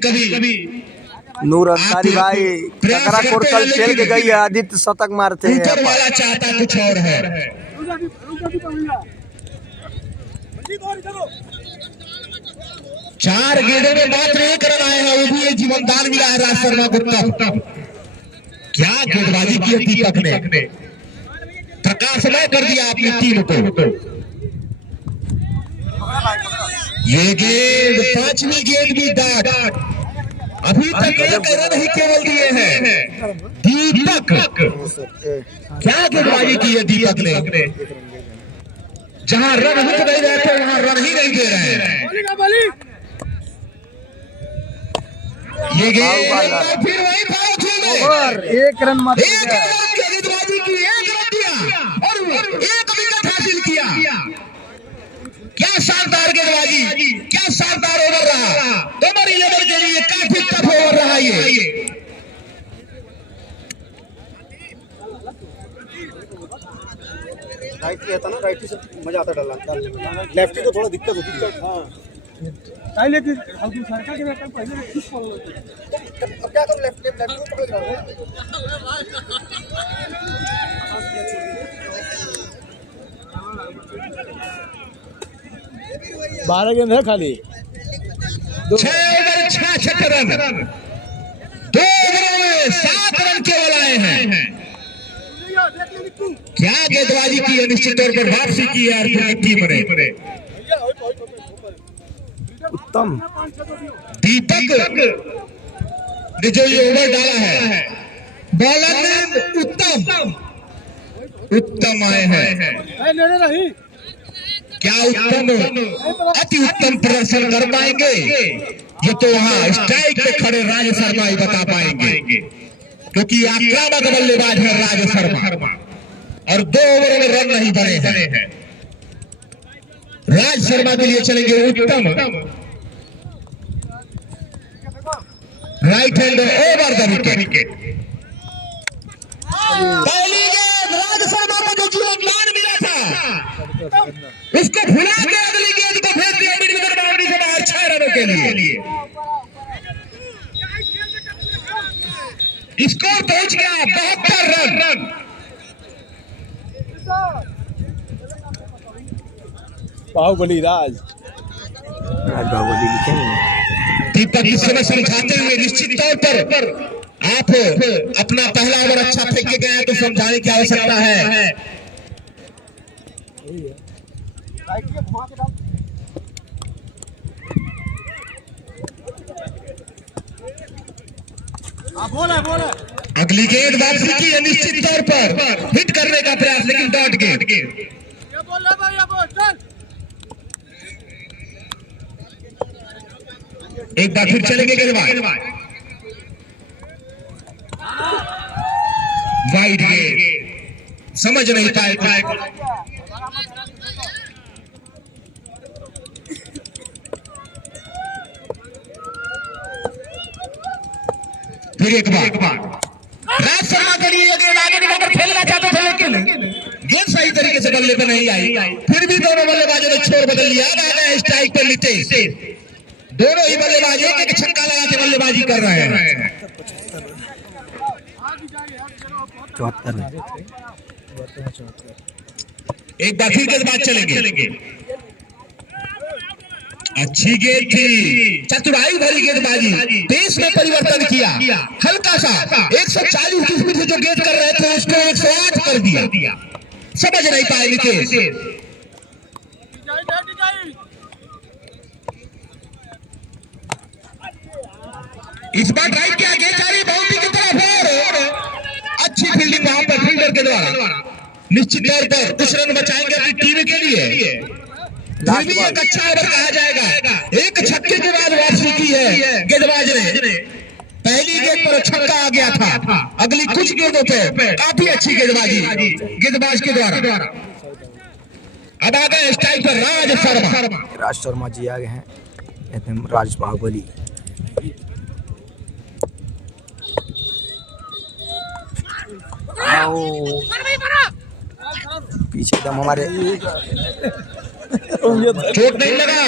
नूर अंसारी भाई ककरा कोट कल खेल के गई है, आदित्य शतक मारते हैं। ऊपर वाला चाहता कुछ और है। 4 गेंदों में मात्र 1 रन आए हैं, वो भी एक जीवन दान मिला है राज शर्मा को। क्या गेंदबाजी की दीपक ने, प्रकाशमय कर दिया अपनी टीम को। ये गेंद 5वीं गेंद भी डाट। अभी तक 1 रन ही केवल दिए हैं दीपक। क्या गेंदबाजी की है दीपक ने। जहां रन रुक नहीं रहे थे वहां रन ही नहीं दे रहे हैं। ये गेंद फिर वही फाउल, 1 रन मात्र गेंदबाजी की, 1 रन दिया और 1 विकेट हासिल किया। क्या शानदार गेंदबाजी, क्या शानदार ओवर रहा। कहता ना, राइटी से मजा आता डालने में, लेफ्टी को थोड़ा दिक्कत होती है। हाँ पहले की हम सरकार के बेटा पहले किस फॉलो अब क्या करूं, लेफ्ट को पकड़ रहा हूं। 12 गेंद है खाली, 6 ओवर 66 रन, 2 ओवरों में 7 रन केवल आए हैं। क्या गेंदबाजी की है, निश्चित तौर पर वापसी की है आरपीएफ टीम ने। उत्तम दीपक ने जो ये ओवर डाला है, बॉलर ने उत्तम आए हैं। क्या उत्तम, अति उत्तम प्रदर्शन कर पाएंगे, ये तो वहां स्ट्राइक पे खड़े राज शर्मा ही बता पाएंगे, क्योंकि आक्रामक बल्लेबाज है राज शर्मा, और 2 ओवर में रन नहीं बने हैं। राज शर्मा के लिए चलेंगे उत्तम, right hand over the wicket. पहली गेंद राज शर्मा को जो जीवनदान मिला था, उसको भुला के अगली गेंद को भेज दिया मिडविकेट बाउंड्री से बाहर 6 रनों के लिए। स्कोर पहुंच गया 72 रन। बाहुबली राज बाहुबली लिखेंगे। दीपक इस समय समझाते हुए, निश्चित तौर पर आप अपना पहला ओवर अच्छा फेंक के गए तो समझाने की आवश्यकता है। अगली गेंद वापसी की है, निश्चित तौर पर हिट करने का प्रयास, लेकिन डॉट गेंद। एक बार फिर चलेंगे गेंदबाज, वाइड गेंद, समझ नहीं पाए। फिर एक बार राज शर्मा के लिए गेंद आगे निकलकर खेलना चाहते थे, लेकिन गेंद सही तरीके से बल्ले पे नहीं आई। फिर भी दोनों बल्लेबाजों ने छोर बदल लिया। आ गए स्ट्राइक पर नितेश, दोनों ही बल्लेबाज एक छक्का लगा के बल्लेबाजी कर रहे हैं। 74 एक बार फिर गेंदबाज चलेंगे। अच्छी गेंद थी, चतुराई भरी गेंदबाजी, पेस में परिवर्तन किया, हल्का सा 140 की स्पीड से जो गेंद कर रहे थे उसको 108 कर दिया। समझ नहीं पाए नितेश। इस बार ड्राइव किया, गेंद जा रही बाउंड्री की तरफ, और अच्छी फील्डिंग वहां पर फील्डर के द्वारा। निश्चित तौर पर कुछ रन बचाएंगे अपनी टीम के लिए। फिर भी एक अच्छा ओवर कहा जाएगा। एक छक्के के बाद वापसी की है गेंदबाज ने। पहली गेंद पर छक्का आ गया था, अगली कुछ गेंदों पे काफी अच्छी गेंदबाजी गेंदबाज के द्वारा। अब आ गए स्ट्राइक पर राज शर्मा। राज शर्मा जी आ गए हैं, कहते हैं राज बाहुबली। पीछे एकदम हमारे चोट नहीं लगा,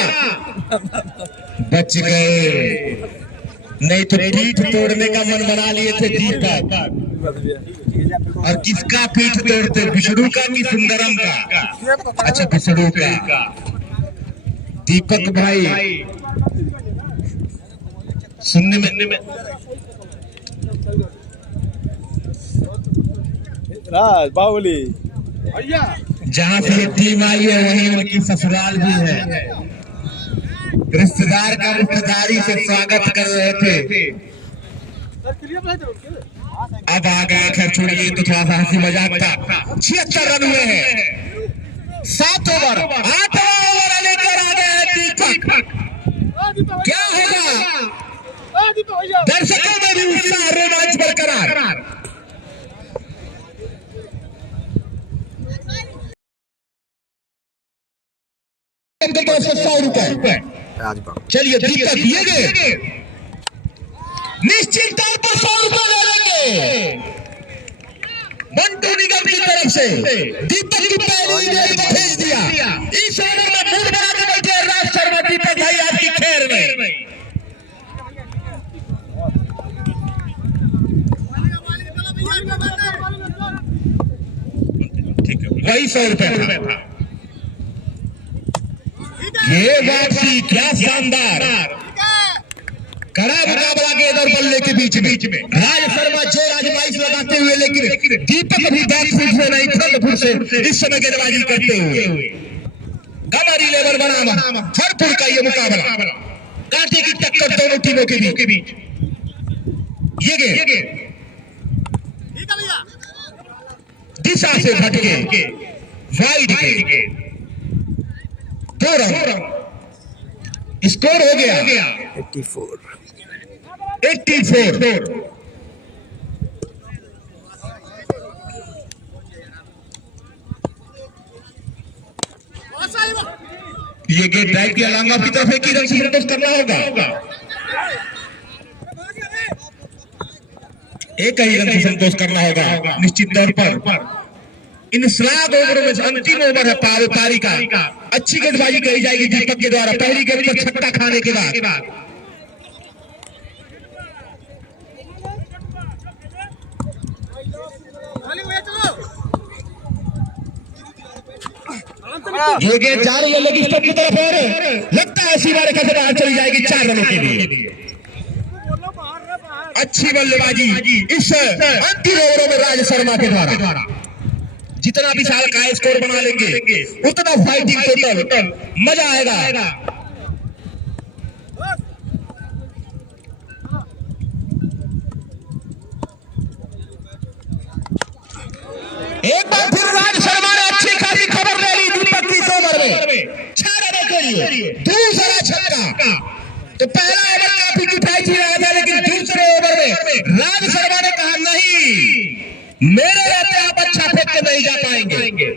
बच गए, नहीं तो पीठ तोड़ने का मन बना लिए थे दीपक। और किसका पीठ तोड़ते, विष्णु का कि सुंदरम का? अच्छा विष्णु का। दीपक भाई सुनने में राज बाहुबली, जहाँ से ये टीम आई है वहीं उनकी ससुराल भी है। रिश्तेदार का रिश्तेदारी से स्वागत कर रहे थे। अब आ गया, खैर छोड़िए, तो थोड़ा सा हंसी मजाक था। 76 रन हुए हैं, 7 ओवर, 8वां ओवर लेकर आ गए दीपक। क्या होगा? दर्शकों में भी उत्साह, रोमांच बरकरार। तो 100 रुपए, चलिए दीपक दिए गए, निश्चित तौर पर 100 रुपए ले लेंगे। मंटू निगम की तरफ से दीपक की पहली गेंद को भेज दिया। इस ओवर में मूड बना के बैठे राज शर्मा। दीपक भाई आपकी खैर में वही 100 रुपए था। ये वापसी क्या शानदार, कड़ा मुकाबला के इधर बल्ले के बीच में राज शर्मा जोर आजमाइश लगाते हुए, लेकिन दीपक अभी बैक फुट से नहीं फ्रंट फुट से इस समय गेंदबाजी करते हुए। कमरी लेवल बना हरपुर का ये मुकाबला, कांटे की टक्कर दोनों टीमों के बीच। ये गेंद दिशा से भटके वाइड के 2 रन, स्कोर हो गया 84। ये गेट ड्राइव किया लॉन्ग ऑफ की तरफ, एक ही रन से संतोष करना होगा। एक ही रन से संतोष करना होगा निश्चित तौर पर। इन स्लैग ओवरों में अंतिम ओवर है पारी का। अच्छी गेंदबाजी कही जाएगी दीपक के द्वारा पहली गेंद पर छक्का खाने के बाद। ये गेंद जा रही है लेकिन स्टंप की तरफ और लगता है सीमा रेखा से बाहर चली जाएगी 4 रनों के लिए। अच्छी बल्लेबाजी इस अंतिम ओवरों में राज शर्मा के द्वारा। जितना विशाल का स्कोर बना लेंगे उतना फाइटिंग टोटल मजा आएगा। एक बार फिर राज शर्मा ने अच्छी खासी खबर ले ली दीपक की इस ओवर में 6 रनों के लिए दूसरा छक्का। तो पहला ओवर काफी किफायती रहा था, लेकिन दूसरे ओवर में राज शर्मा ने कहा नहीं, मेरे रहते आप अच्छा फेंक के नहीं जा पाएंगे।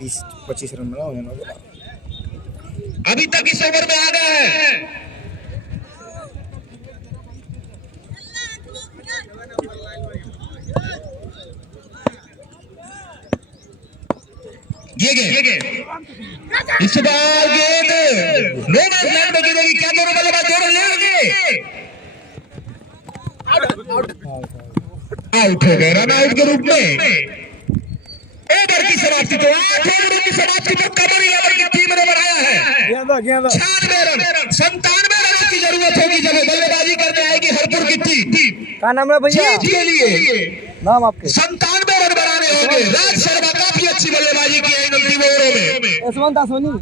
20-25 रन बना। अभी तक इस ओवर में आ गया है। ये गेंद इस बार गेंद नो मैच लैंड में गिरेगी। क्या दोनों बल्लेबाज जोड़ लेंगे? आउट हो गए, रन आउट के रूप में। ओवर की समाप्ति तो 8 ओवरों की समाप्ति पर कमरी ओवर की टीम ने बनाया है 96 रन। 97 रन की जरूरत होगी जब बल्लेबाजी करने आएगी हरपुर की टीम। क्या नाम है भैया? जीत के लिए नाम आपके? 97 रन बनाने होंगे। राज शर्मा काफी अच्छी बल्लेबाजी की है इन अंतिम ओवरों में। यशवंत सोनी।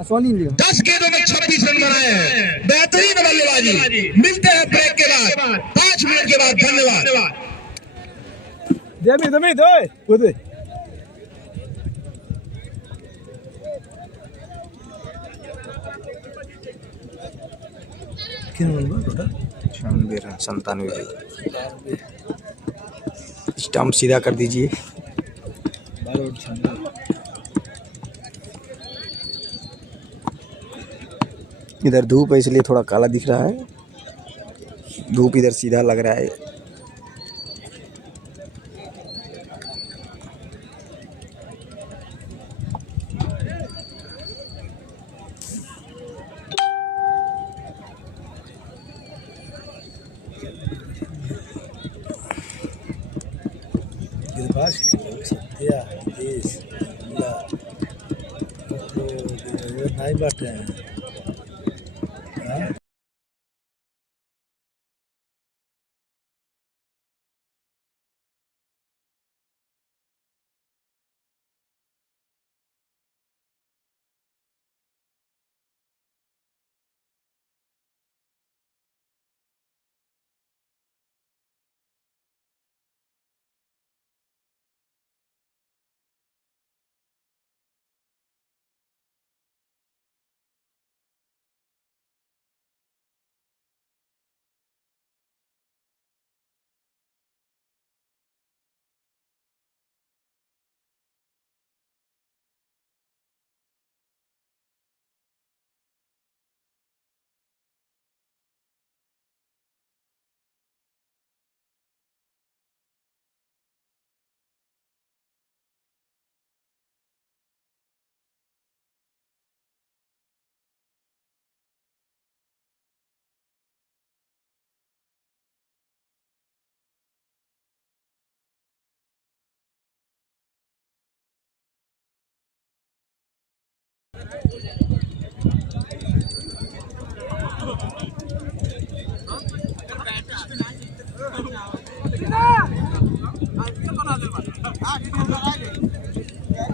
सोनी लियो 10 गेंदों में 26 रन बनाए हैं। बेहतरीन बल्लेबाजी। मिलते हैं ब्रेक के बाद 5 मिनट के बाद। धन्यवाद। Total 96 run 97। स्टंप सीधा कर दीजिए। इधर धूप है इसलिए थोड़ा काला दिख रहा है। धूप इधर सीधा लग रहा है। नहीं बैठे हैं।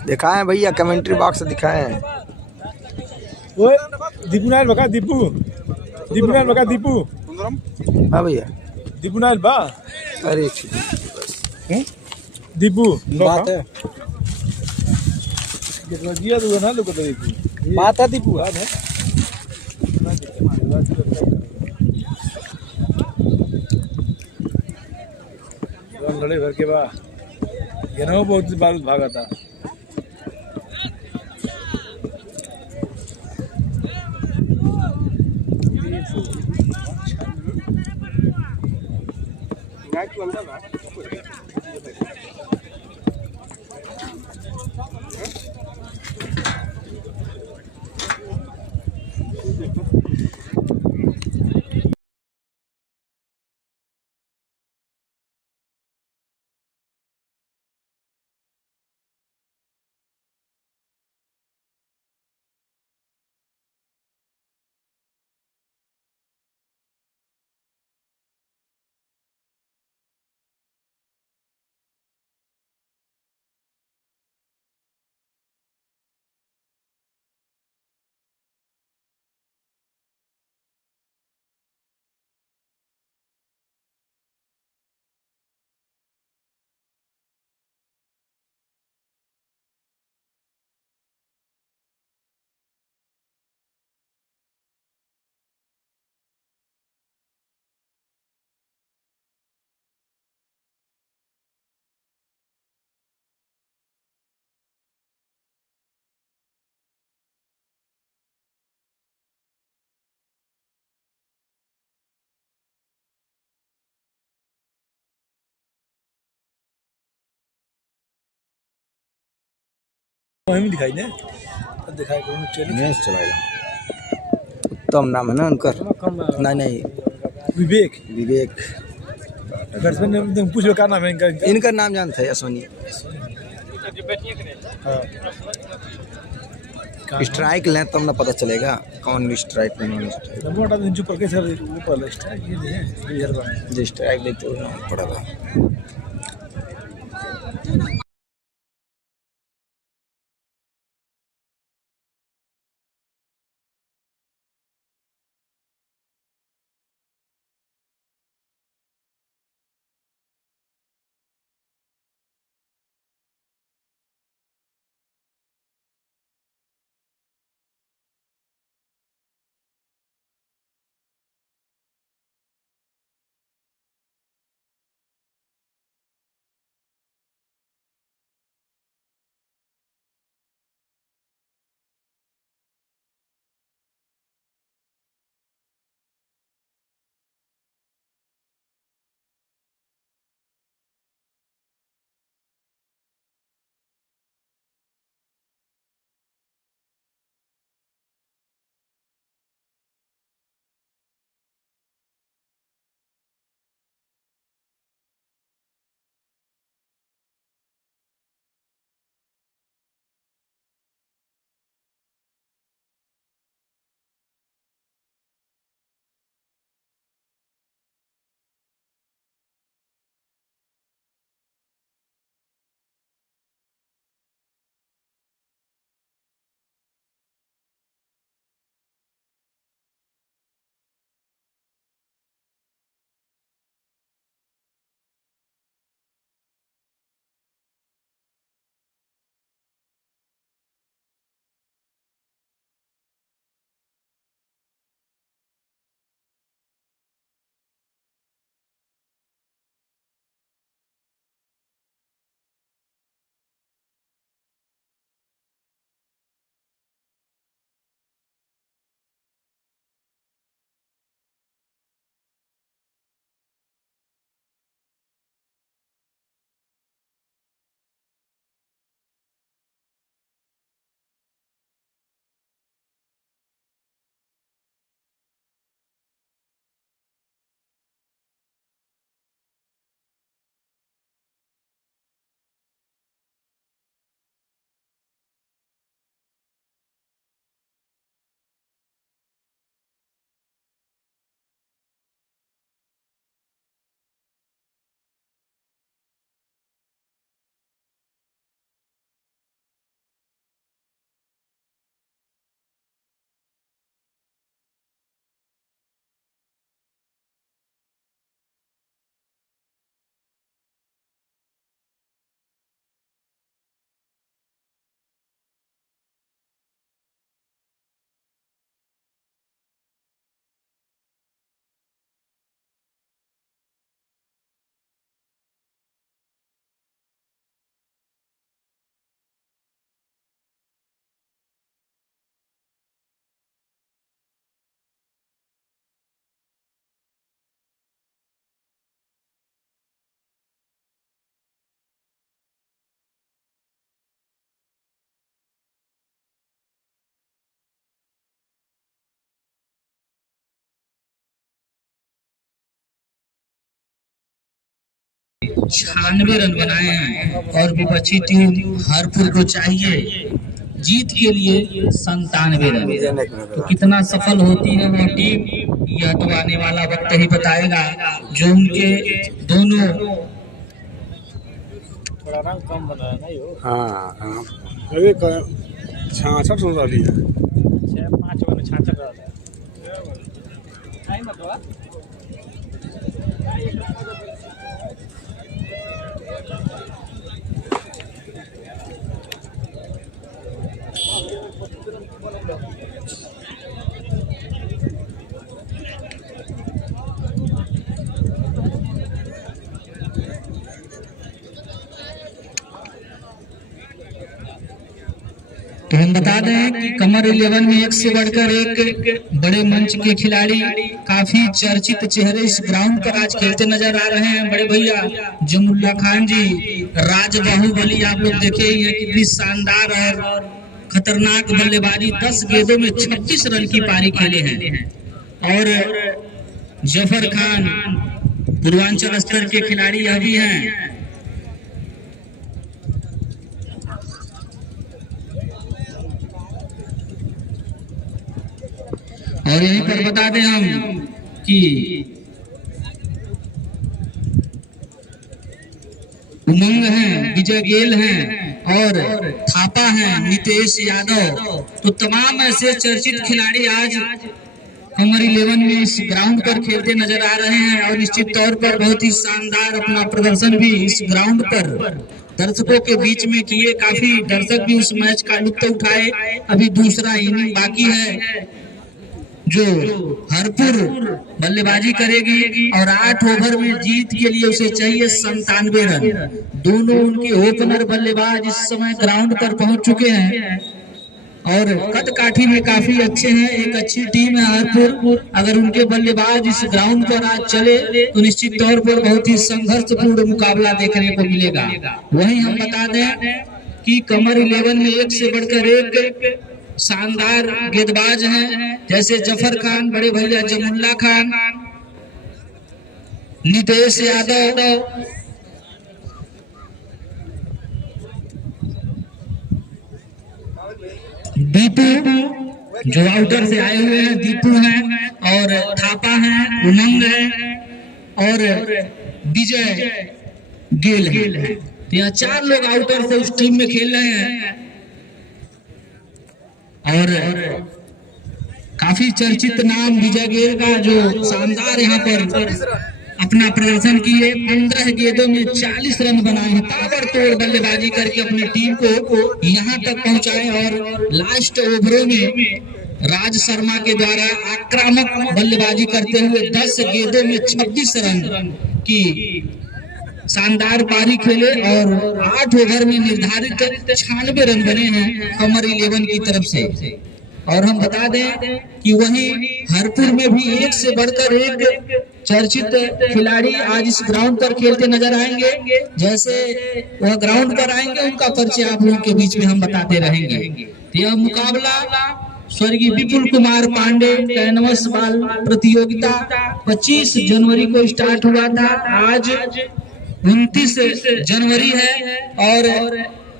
दिखाए भैया, कमेंट्री बॉक्स दिखाए हैं। ओए दीपू नायर बका दीपू दीपू नायर बका दीपू हाँ भैया, दीपू नायर बा अरे दीपू बात है, दिया तो ना लोग दीपू बात है दीपू। बात है लड़े भर के बा ये ना बहुत बारूद भागा था। वही दिखाई दे दिखाई कौन चले चलाएगा। उत्तम नाम है ना उनका? नहीं नहीं, विवेक विवेक। बैट्समैन ने पूछ लो क्या नाम है इनका इनका नाम जानते हैं? सोनी। स्ट्राइक लें तब ना पता चलेगा कौन स्ट्राइक में नॉन स्ट्राइक। मोटा दिन चुप करके सर ऊपर स्ट्राइक ये है जो स्ट्राइक देखते हो ना पड़ेगा। 96 रन बनाए हैं और विपक्षी टीम हरपुर को चाहिए जीत के लिए 97 रन। तो कितना सफल होती है वो टीम, यह तो आने वाला वक्त ही बताएगा। जो उनके दोनों थोड़ा रंग कम बना है ना यो। हाँ हाँ अरे 66 हो रही है 5 वाला 66 रहा है। तो हम बता दें कि कमर 11 में एक से बढ़कर एक बड़े मंच के खिलाड़ी, काफी चर्चित चेहरे इस ग्राउंड पर आज खेलते नजर आ रहे हैं। बड़े भैया जमुल्ला खान जी, राज बाहुबली, आप लोग देखे ही हैं कितनी शानदार और खतरनाक बल्लेबाजी, 10 गेंदों में 26 रन की पारी खेले हैं। और जफर खान पूर्वांचल स्तर के खिलाड़ी यह भी हैं। और यहीं पर बता दें हम कि उमंग हैं, विजय गेल हैं और थापा हैं, नितेश यादव। तो तमाम ऐसे चर्चित खिलाड़ी आज कमर 11 में इस ग्राउंड पर खेलते नजर आ रहे हैं और निश्चित तौर पर बहुत ही शानदार अपना प्रदर्शन भी इस ग्राउंड पर दर्शकों के बीच में किए। काफी दर्शक भी उस मैच का लुत्फ उठाए। अभी दूसरा इनिंग बाकी है जो हरपुर बल्लेबाजी करेगी और 8 ओवर में जीत के लिए उसे चाहिए 97 रन। दोनों उनके ओपनर बल्लेबाज इस समय ग्राउंड पर पहुंच चुके हैं और कद काठी में काफी अच्छे हैं। एक अच्छी टीम है हरपुर। अगर उनके बल्लेबाज इस ग्राउंड पर आज चले तो निश्चित तौर पर बहुत ही संघर्षपूर्ण मुकाबला देखने को मिलेगा। वहीं हम बता दें कि कमर 11 में एक से बढ़कर एक शानदार गेंदबाज हैं, जैसे जफर खान, बड़े भैया जमुल्ला खान, नितेश यादव, दीपू जो आउटर से आए हुए हैं, दीपू हैं और थापा हैं, उमंग है और विजय गेल है। तो यह 4 लोग आउटर से उस टीम में खेल रहे हैं और काफी चर्चित नाम विजय गेल का, जो शानदार यहाँ पर अपना प्रदर्शन किए। 15 गेंदों में 40 रन बनाए हैं, ताबड़तोड़ बल्लेबाजी करके अपनी टीम को यहाँ तक पहुंचाए। और लास्ट ओवरों में राज शर्मा के द्वारा आक्रामक बल्लेबाजी करते हुए 10 गेंदों में 26 रन की शानदार पारी खेले और 8 ओवर में निर्धारित 96 रन बने हैं कमर 11 की तरफ से। और हम बता दें कि वहीं हरपुर में भी एक से बढ़कर एक चर्चित खिलाड़ी आज इस ग्राउंड पर खेलते नजर आएंगे। जैसे वह ग्राउंड पर आएंगे उनका परिचय आप लोगों के बीच में हम बताते रहेंगे। यह मुकाबला स्वर्गीय विपुल कुमार पांडे कैनवस बॉल प्रतियोगिता 25 जनवरी को स्टार्ट हुआ था। आज 29 जनवरी है और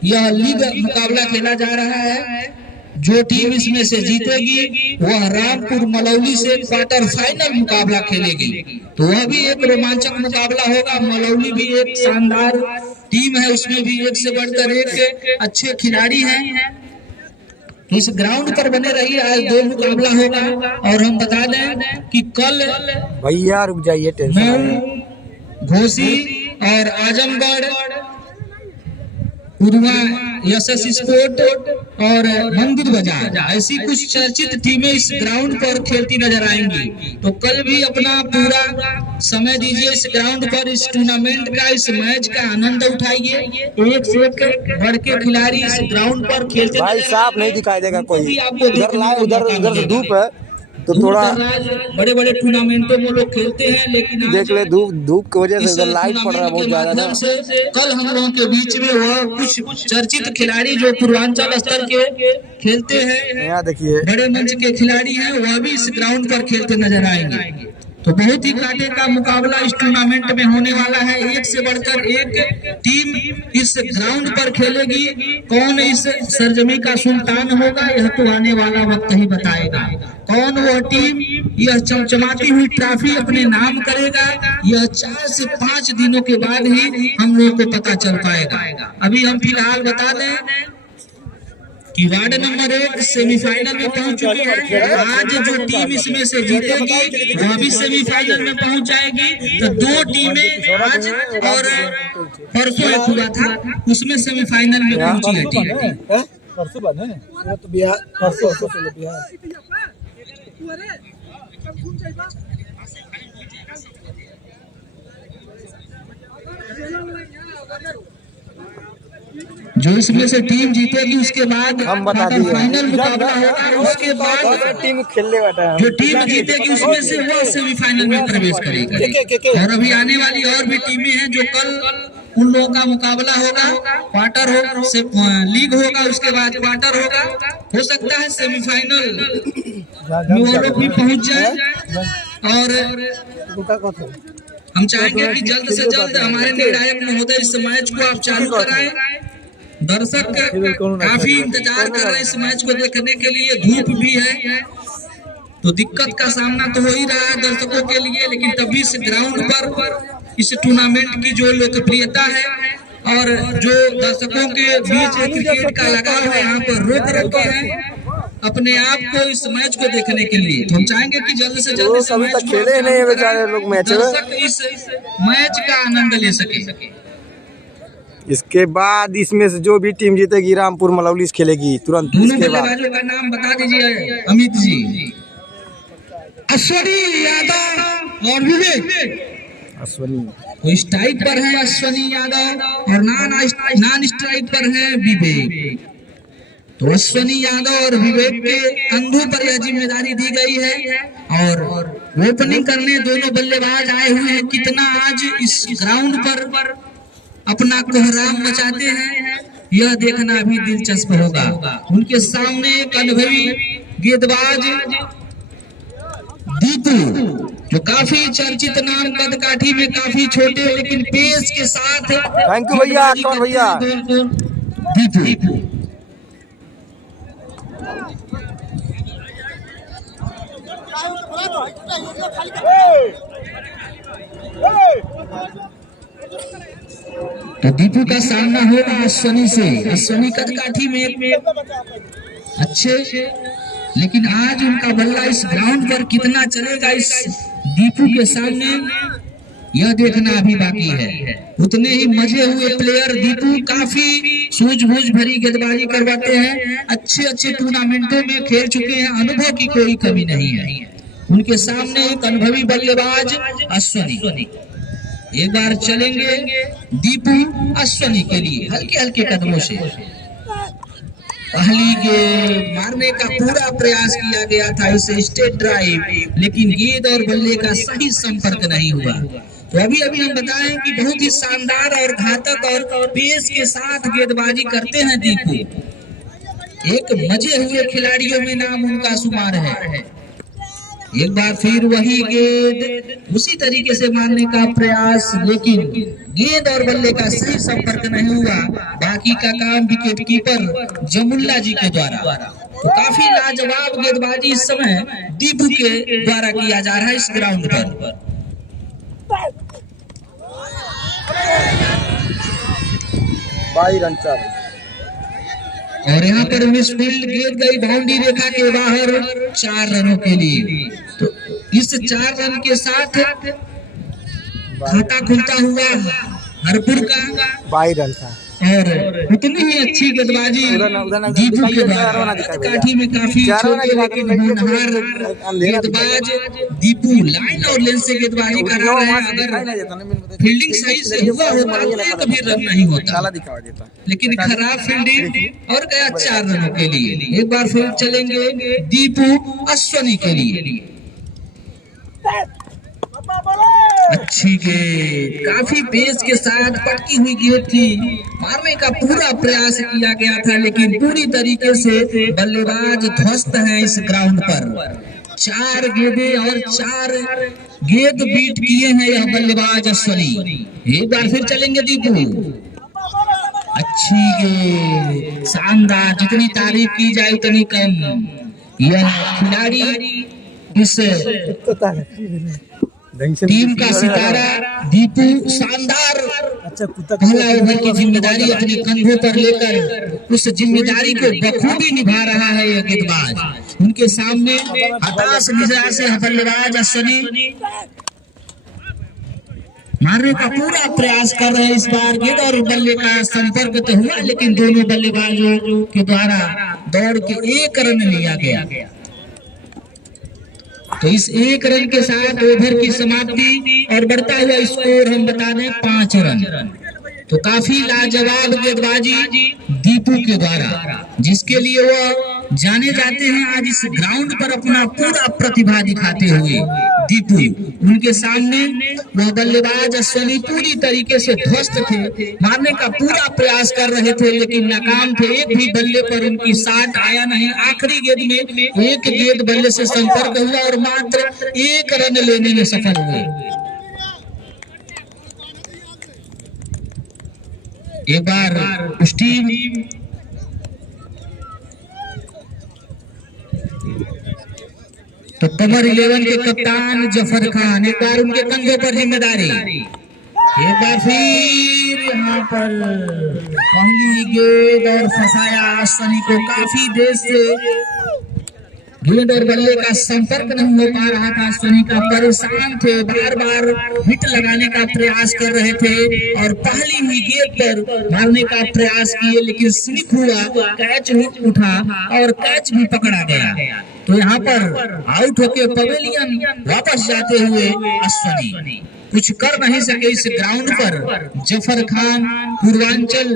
यह लीग मुकाबला खेला जा रहा है। जो टीम इसमें से जीतेगी वह रामपुर मलौली से क्वार्टर फाइनल मुकाबला खेलेगी। तो वह भी एक रोमांचक मुकाबला होगा। मलौली भी एक शानदार टीम है, उसमें भी एक से बढ़कर एक अच्छे खिलाड़ी हैं। तो इस ग्राउंड पर बने रहिए, आज 2 मुकाबला होगा। और हम बता दें कि कल भैया रुक जाइए, टेंशन घोसी और आजमगढ़, उर्वा, यशस स्पोर्ट और मंदिर बाजार ऐसी कुछ चर्चित टीमें इस ग्राउंड पर खेलती नजर आएंगी। तो कल भी अपना पूरा समय दीजिए इस ग्राउंड पर, इस टूर्नामेंट का, इस मैच का आनंद उठाइए। एक से एक बढ़ के खिलाड़ी इस ग्राउंड पर खेलते भाई साफ नहीं दिखाई देगा कोई, उधर से धूप है तो थोड़ा बड़े बड़े टूर्नामेंटों में लोग खेलते हैं, लेकिन देख ले धूप की वजह से उधर लाइट पड़ रहा है बहुत ज्यादा ना। कल हम लोगों के बीच में वह कुछ चर्चित खिलाड़ी जो पूर्वांचल स्तर के खेलते हैं, यहाँ देखिए बड़े मंच के खिलाड़ी हैं, वह भी इस ग्राउंड पर खेलते नजर आएंगे। तो बहुत ही कांटे का मुकाबला इस टूर्नामेंट में होने वाला है। एक से बढ़कर एक टीम इस ग्राउंड पर खेलेगी। कौन इस सरजमी का सुल्तान होगा यह तो आने वाला वक्त ही बताएगा। कौन वह टीम यह चमचमाती हुई ट्रॉफी अपने नाम करेगा, यह 4 से 5 दिनों के बाद ही हम लोगों को पता चल पाएगा। अभी हम फिलहाल बता दें कि वार्ड नंबर 1 सेमीफाइनल में पहुंच चुकी है। आज जो टीम इसमें से जीतेगी वह भी सेमीफाइनल में पहुंच जाएगी। तो 2 टीमें आज और परसों एक हुआ था उसमें सेमीफाइनल में पहुंची है टीम। परसों बने वो तो बिहार परसों चले बिहार। जो इसमें से टीम जीतेगी उसके बाद हम बता दिए फाइनल मुकाबला होगा। उसके बाद टीम खेलने वाला जो टीम जीतेगी उसमें से वो सेमीफाइनल में प्रवेश करेगी। और अभी आने वाली और भी टीमें हैं जो कल उन लोगों का मुकाबला होगा। क्वार्टर होगा, लीग होगा, उसके बाद क्वार्टर होगा। हो सकता है सेमीफाइनल में वो लोग भी पहुंच जाए। और हम चाहेंगे कि जल्द से जल्द हमारे निर्णायक महोदय इस मैच को आप चालू कराएं। दर्शक काफी इंतजार कर रहे हैं इस मैच को देखने के लिए। धूप भी है तो दिक्कत का सामना तो हो ही रहा है दर्शकों के लिए, लेकिन तभी इस ग्राउंड पर इस टूर्नामेंट की जो लोकप्रियता है और जो दर्शकों के बीच क्रिकेट का लगाव है यहाँ पर रोक रखे हैं अपने आप को इस मैच को देखने के लिए। तो हम चाहेंगे कि जल्द से जल्द इस मैच को खेले नहीं बेचारे लोग मैच दर्शक इस मैच का आनंद ले सके। इसके बाद इसमें से जो भी टीम जीतेगी रामपुर मलौली खेलेगी तुरंत। दोनों इसके बाद बल्लेबाजों का नाम बता दीजिए अमित जी। अश्वनी यादव और विवेक। अश्वनी तो स्ट्राइक पर है अश्वनी यादव और नॉन स्ट्राइक पर है विवेक। तो अश्वनी यादव और विवेक के कंधों पर यह जिम्मेदारी दी गई है। और ओपनिंग करने दोनों बल्लेबाज आए हुए हैं। कितना आज इस ग्राउंड पर अपना कोहराम मचाते हैं यह देखना भी दिलचस्प होगा। उनके सामने एक अनुभवी गेंदबाज दीपू जो काफी चर्चित नाम, कदकाठी में काफी छोटे लेकिन पेस के साथ। थैंक यू भैया, कौन भैया दीपू। तो दीपू का सामना होगा अश्वनी से। अश्वनी कदकाठी में अच्छे, लेकिन आज उनका बल्ला इस ग्राउंड पर कितना चलेगा इस दीपू के सामने यह देखना अभी बाकी है। उतने ही मजे हुए प्लेयर दीपू काफी सूझबूझ भरी गेंदबाजी करवाते हैं। अच्छे टूर्नामेंटों में खेल चुके हैं, अनुभव की कोई कमी नहीं है। उनके सामने एक अनुभवी बल्लेबाज अश्वनी। एक बार चलेंगे दीपू अश्वनी के लिए हल्के कदमों से। पहली गेंद मारने का पूरा प्रयास किया गया था इसे स्ट्रेट ड्राइव, लेकिन गेंद और बल्ले का सही संपर्क नहीं हुआ। तो अभी हम बताएं कि बहुत ही शानदार और घातक और पेस के साथ गेंदबाजी करते हैं दीपू। एक मजे हुए खिलाड़ियों में नाम उनका शुमार है। एक बार फिर वही गेंद उसी तरीके से मारने का प्रयास, लेकिन गेंद और बल्ले का सही संपर्क नहीं हुआ। बाकी का काम विकेट कीपर जमुल्ला जी के द्वारा। तो काफी लाजवाब गेंदबाजी इस समय दीपू के द्वारा किया जा रहा है इस ग्राउंड पर। 22 रन चाहिए। और यहाँ पर मिसफील्ड गेंद गई बाउंड्री रेखा के बाहर 4 रनों के लिए। तो इस 4 रन के साथ खाता खुलता हुआ हरपुर का 22 रन था। और उतनी ही अच्छी गेंदबाजी दीपू के द्वारा। काठी में काफी छोटे लेकिन होनहार गेंदबाज दीपू लाइन और लेंथ से गेंदबाजी कर रहा है। अगर फील्डिंग सही से हुआ होता तो एक भी रन नहीं होता, लेकिन खराब फील्डिंग और गया 4 रनों के लिए। एक बार फिर चलेंगे दीपू अश्वनी के लिए। अच्छी गेंद, काफी पेस के साथ पटकी हुई गेंद थी। मारने का पूरा प्रयास किया गया था, लेकिन पूरी तरीके से बल्लेबाज ध्वस्त हैं इस ग्राउंड पर। 4 गेंदे और 4 गेंद बीट किए हैं यह बल्लेबाज अश्वनी। एक बार फिर चलेंगे दीपू, अच्छी गेंद, शानदार, जितनी तारीफ की जाए उतनी कम। यह खिलाड़ी इस टीम का सितारा दीपू शानदार पहला ओवर की जिम्मेदारी अपने कंधों पर लेकर उस जिम्मेदारी को बखूबी निभा रहा है यह गेंदबाज। उनके सामने हताश निराश से बल्लेबाज अश्वनी मारने का पूरा प्रयास कर रहे हैं इस बार गेंद, और बल्ले का संपर्क तो हुआ लेकिन दोनों बल्लेबाजों के द्वारा दौड़ के 1 रन लिया गया। तो इस 1 रन के साथ ओवर की समाप्ति और बढ़ता हुआ स्कोर हम बता दें 5 रन। तो काफी लाजवाब गेंदबाजी दीपू के द्वारा, जिसके लिए वह जाने जाते हैं। आज इस ग्राउंड पर अपना पूरा प्रतिभा दिखाते हुए दीपू, उनके सामने वह बल्लेबाज अश्वनी पूरी तरीके से ध्वस्त थे, मारने का पूरा प्रयास कर रहे थे लेकिन नाकाम थे। एक भी बल्ले पर उनकी साथ आया नहीं। आखिरी गेंद में 1 गेंद बल्ले से संपर्क हुआ और मात्र 1 रन लेने में सफल हुए। एक बार उस टीम तो कमर 11 के कप्तान जफर खान, एक बार उनके कंधों पर जिम्मेदारी। एक बार फिर यहाँ पर पहली गेंद और फंसाया अश्वनी को। काफी देर से गेंद और बल्ले का संपर्क नहीं हो पा रहा था। अश्वनी का परेशान थे, बार बार हिट लगाने का प्रयास कर रहे थे और पहली ही गेंद पर मारने का प्रयास किए लेकिन स्लिप हुआ, कैच उठा और कैच भी पकड़ा गया। तो यहाँ पर आउट होके पवेलियन वापस जाते हुए अश्वनी कुछ कर नहीं सके इस ग्राउंड पर। जफर खान पूर्वांचल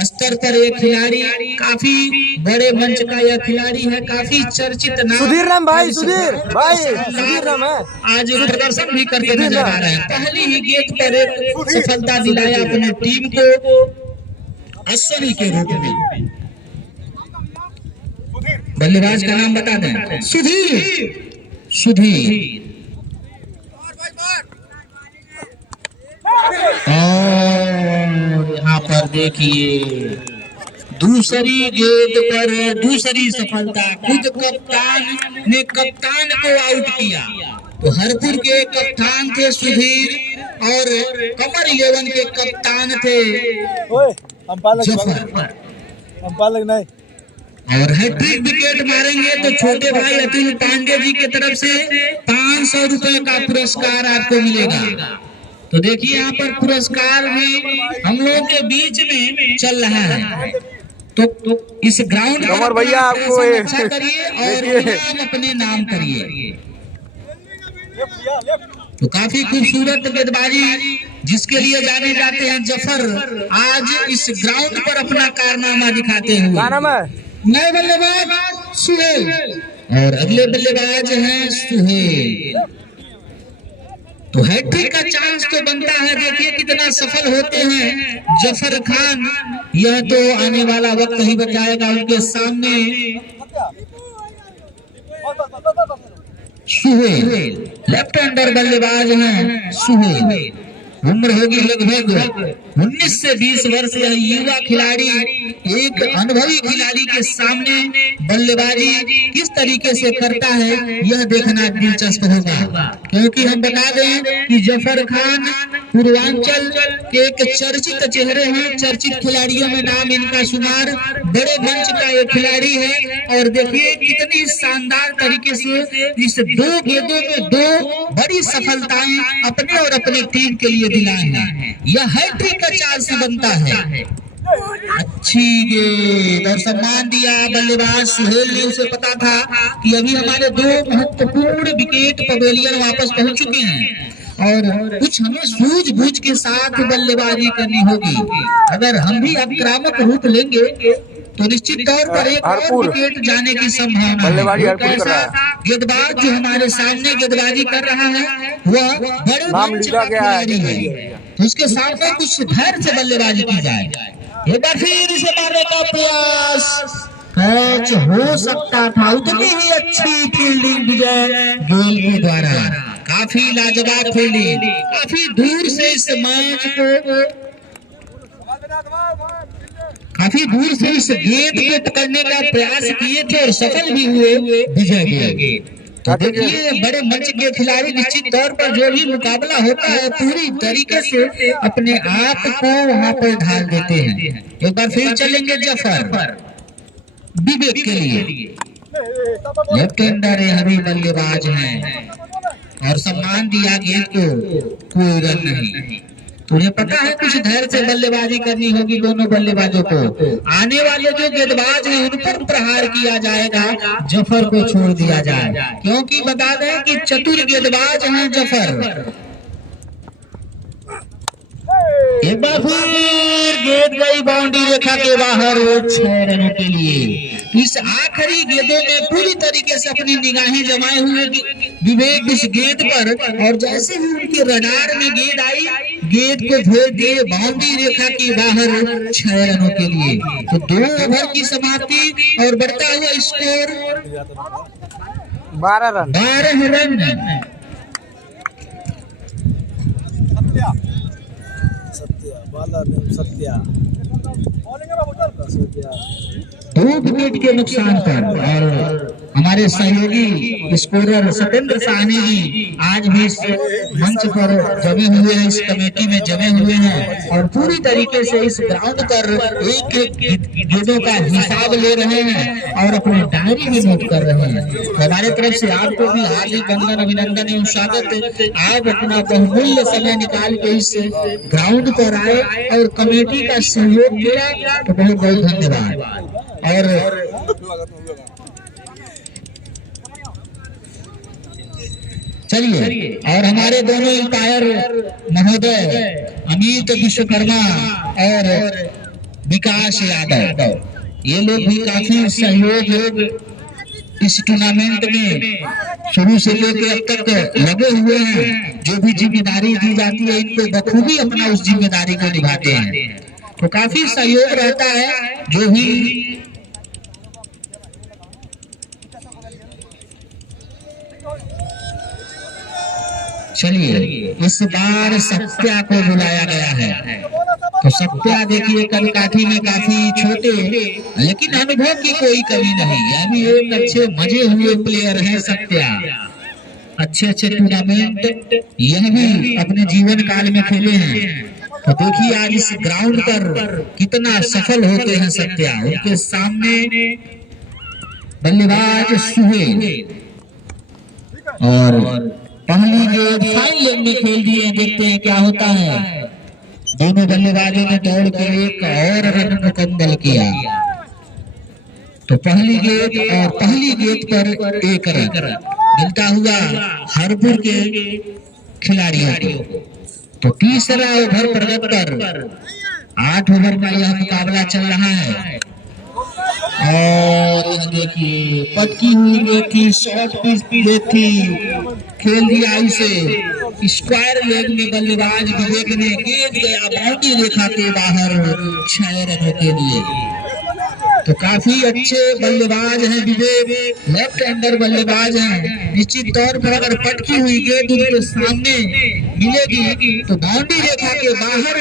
स्तर पर एक खिलाड़ी, काफी बड़े मंच का यह खिलाड़ी है, काफी चर्चित नाम। सुधीर राम भाई, सुधीर राम है, आज प्रदर्शन भी करते नजर आ रहे हैं। पहली ही गेंद पर एक सफलता दिलाया अपने टीम को अश्वनी के रूप में। बल्लेबाज का नाम बता दें, सुधीर। और यहाँ पर देखिए दूसरी गेंद पर दूसरी सफलता, खुद कप्तान ने कप्तान को आउट किया। तो हरपुर के कप्तान थे सुधीर और कमर 11 के कप्तान थे जफर। और हैट्रिक विकेट मारेंगे तो छोटे भाई अतुल पांडे जी की तरफ से 500 रुपए का पुरस्कार आपको मिलेगा। तो देखिए यहाँ पर पुरस्कार भी हम लोगों के बीच में चल रहा है। तो इस ग्राउंड पर भैया आपको अच्छा करिए और इनाम अपने नाम करिए। तो काफी खूबसूरत गेंदबाजी जिसके लिए जाने जाते हैं जफर, आज इस ग्राउंड पर अपना कारनामा दिखाते हुए। नए बल्लेबाज सुहेल और अगले बल्लेबाज हैं सुहेल। तो हैट्रिक का चांस तो बनता है, देखिए कितना सफल होते हैं जफर खान। यह तो आने वाला वक्त ही बताएगा। उनके सामने सुहेल लेफ्ट हैंडर बल्लेबाज हैं सुहेल। उम्र होगी लगभग 19 से 20 वर्ष। यह युवा खिलाड़ी एक अनुभवी खिलाड़ी के सामने बल्लेबाजी किस तरीके से करता है यह देखना दिलचस्प होगा, क्योंकि हम बता दें कि जफर खान पूर्वांचल के एक चर्चित चेहरे हैं। चर्चित खिलाड़ियों में नाम इनका शुमार, बड़े मंच का एक खिलाड़ी है। और देखिए कितनी शानदार तरीके से इस 2 गेंदों में 2 बड़ी सफलताएं अपने और अपनी टीम के लिए दिलाई है। यह हैट्रिक का चांस बनता है। अच्छी गेंद और सम्मान दिया बल्लेबाज सुहेल ने। उसे पता था कि अभी हमारे 2 महत्वपूर्ण विकेट पवेलियन वापस पहुंच चुके हैं और कुछ हमें सूझबूझ के साथ बल्लेबाजी करनी होगी। अगर हम भी आक्रामक रूप लेंगे तो निश्चित तौर पर एक और विकेट जाने की संभावना है। कैसा गेंदबाज जो हमारे सामने गेंदबाजी कर रहा है वह बड़े मंच का खिलाड़ी है, तो उसके सामने कुछ धैर्य से बल्लेबाजी की जाए। एक बार फिर इसे मारने का प्रयास कैच हो सकता था। उतनी ही अच्छी फील्डिंग विजय गोयल के द्वारा, काफी लाजवाब फील्डिंग, काफी दूर से इस मैच को, काफी दूर से इस गेंद को पकड़ने का प्रयास किए थे और सफल भी हुए विजय गोयल। तो देखिए बड़े मंच के खिलाड़ी निश्चित तौर पर जो भी मुकाबला होता है पूरी तरीके से अपने आप को वहां पर ढाल देते हैं। एक बार फिर चलेंगे जफर विवेक के लिए, लेफ्ट हैंडर हरी बल्लेबाज हैं और सम्मान दिया गेंद को, कोई रन नहीं। तुम्हें पता है कुछ धैर्य से बल्लेबाजी करनी होगी दोनों बल्लेबाजों को। आने वाले जो गेंदबाज हैं उन पर प्रहार किया जाएगा, जफर को छोड़ दिया जाए, क्योंकि बता दें कि चतुर गेंदबाज हैं जफर। एक बार फिर गेंद गई बाउंड्री रेखा के बाहर 6 रनों के लिए। इस आखिरी गेंदों में पूरी तरीके से अपनी निगाहें जमाए हुए विवेक इस गेंद पर, और जैसे ही उनके रडार में गेंद आई, गेंद को भेज दिए बाउंड्री रेखा के बाहर 6 रनों के लिए। तो 2 ओवर की समाप्ति और बढ़ता हुआ score 12 run. 12 run. Satya 2 wicket के नुकसान पर, और हमारे सहयोगी स्कोरर सत्येंद्र साहनी जी आज भी इस मंच पर जमे हुए हैं, इस कमेटी में जमे हुए हैं और पूरी तरीके से इस ग्राउंड पर एक एक गेंदों का हिसाब ले रहे हैं और अपनी डायरी में नोट कर रहे हैं। हमारे तरफ से आपको भी हार्दिक वंदन, अभिनंदन एवं स्वागत। आप अपना बहुमूल्य समय निकाल के इस ग्राउंड पर आए और कमेटी का सहयोग दिया, तो बहुत बहुत धन्यवाद। और चलिए, और हमारे दोनों अंपायर महोदय अमित विश्वकर्मा और विकास यादव, ये लोग भी काफी सहयोग इस टूर्नामेंट में शुरू से लेकर अब तक लगे हुए हैं। जो भी जिम्मेदारी दी जाती है इनको बखूबी अपना उस जिम्मेदारी को निभाते हैं, तो काफी सहयोग रहता है। जो भी चलिए, इस बार सत्या को बुलाया गया है, तो सत्या देखिए कलकाठी में काफी छोटे लेकिन अनुभव की कोई कमी नहीं। यह भी एक अच्छे मजे हुए प्लेयर है सत्या, अच्छे टूर्नामेंट यह भी अपने जीवन काल में खेले हैं। तो देखिए आज इस ग्राउंड पर कितना सफल होते हैं सत्या। उनके सामने बल्लेबाज सुहेल और पहली गेंद फाइन लेग में खेल दिए। देखते हैं क्या होता है। दोनों बल्लेबाजों ने दौड़ कर एक और रन मुकम्मल किया, तो पहली गेंद और पहली गेंद पर 1 रन मिलता हुआ हरपुर के खिलाड़ियों को। तो तीसरा ओवर प्रगत पर 8 ओवर का यह मुकाबला चल रहा है और यह देखिए पटकी हुई गेंद थी, शॉर्ट पिच थी, खेल दिया इसे स्क्वायर लेग में। बल्लेबाज विवेक ने गेंद गया बाउंड्री रेखा के बाहर 6 रनों के लिए। तो काफी अच्छे बल्लेबाज हैं विवेक, लेफ्ट हैंडर बल्लेबाज हैं। निश्चित तौर पर अगर पटकी हुई गेंद उनके सामने मिलेगी तो बाउंड्री रेखा के बाहर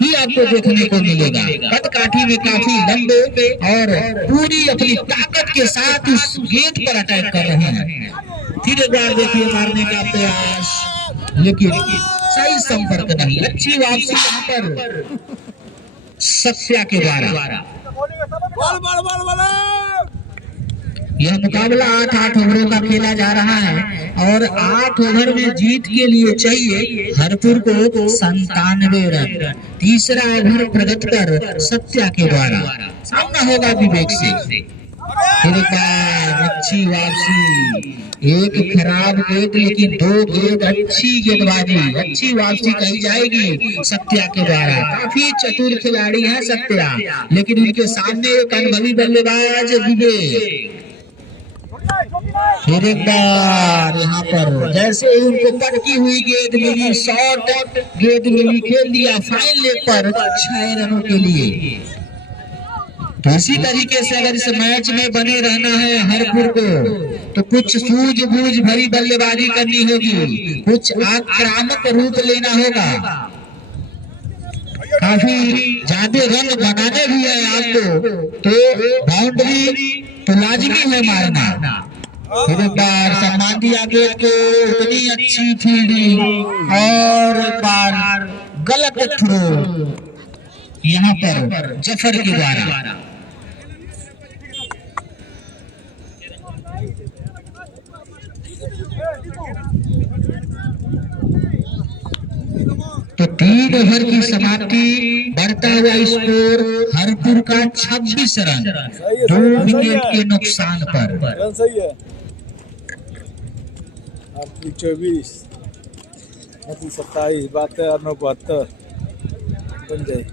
ही आपको देखने को मिलेगा। कद काठी में काफी लंबे और पूरी अपनी ताकत के साथ उस गेंद पर अटैक कर रहे हैं। फिर एक बार देखिए मारने का प्रयास, लेकिन सही संपर्क नहीं। अच्छी वापसी यहाँ पर सत्या के द्वारा। यह मुकाबला 8 ओवरों का खेला जा रहा है और 8 ओवर में जीत के लिए चाहिए हरपुर को 97 रन। तीसरा ओवर प्रगत कर सत्या के द्वारा, सामना होगा विवेक से। फिर एक बार अच्छी वापसी, एक खराब गेंद लेकिन 2 गेंद अच्छी गेंदबाजी, अच्छी वापसी कही जाएगी सत्या के द्वारा। काफी चतुर खिलाड़ी है सत्या, लेकिन उनके सामने एक अनुभवी बल्लेबाज विवेक। फिर एक बार यहाँ पर जैसे ही उनको पटकी हुई गेंद मिली, शॉर्ट गेंद मिली, खेल दिया फाइन लेग पर 6 रनों के लिए। तो इसी तरीके से अगर इस मैच में बने रहना है हरपुर को, तो कुछ सूझबूझ भरी बल्लेबाजी करनी होगी, कुछ आक्रामक रूप लेना होगा। काफी ज्यादा रन बनाने भी है आपको, तो बाउंड्री तो लाजमी है मारना। फिर एक बार सम्मान दिया गेट को, इतनी अच्छी फील्डिंग और एक बार गलत थ्रो यहाँ पर जफर के द्वारा। तो 3 ओवर की समाप्ति, बढ़ता हुआ स्कोर हरपुर का 26 रन 2 विकेट के नुकसान पर। रन सही है। 24 27 72 72 बन जाए।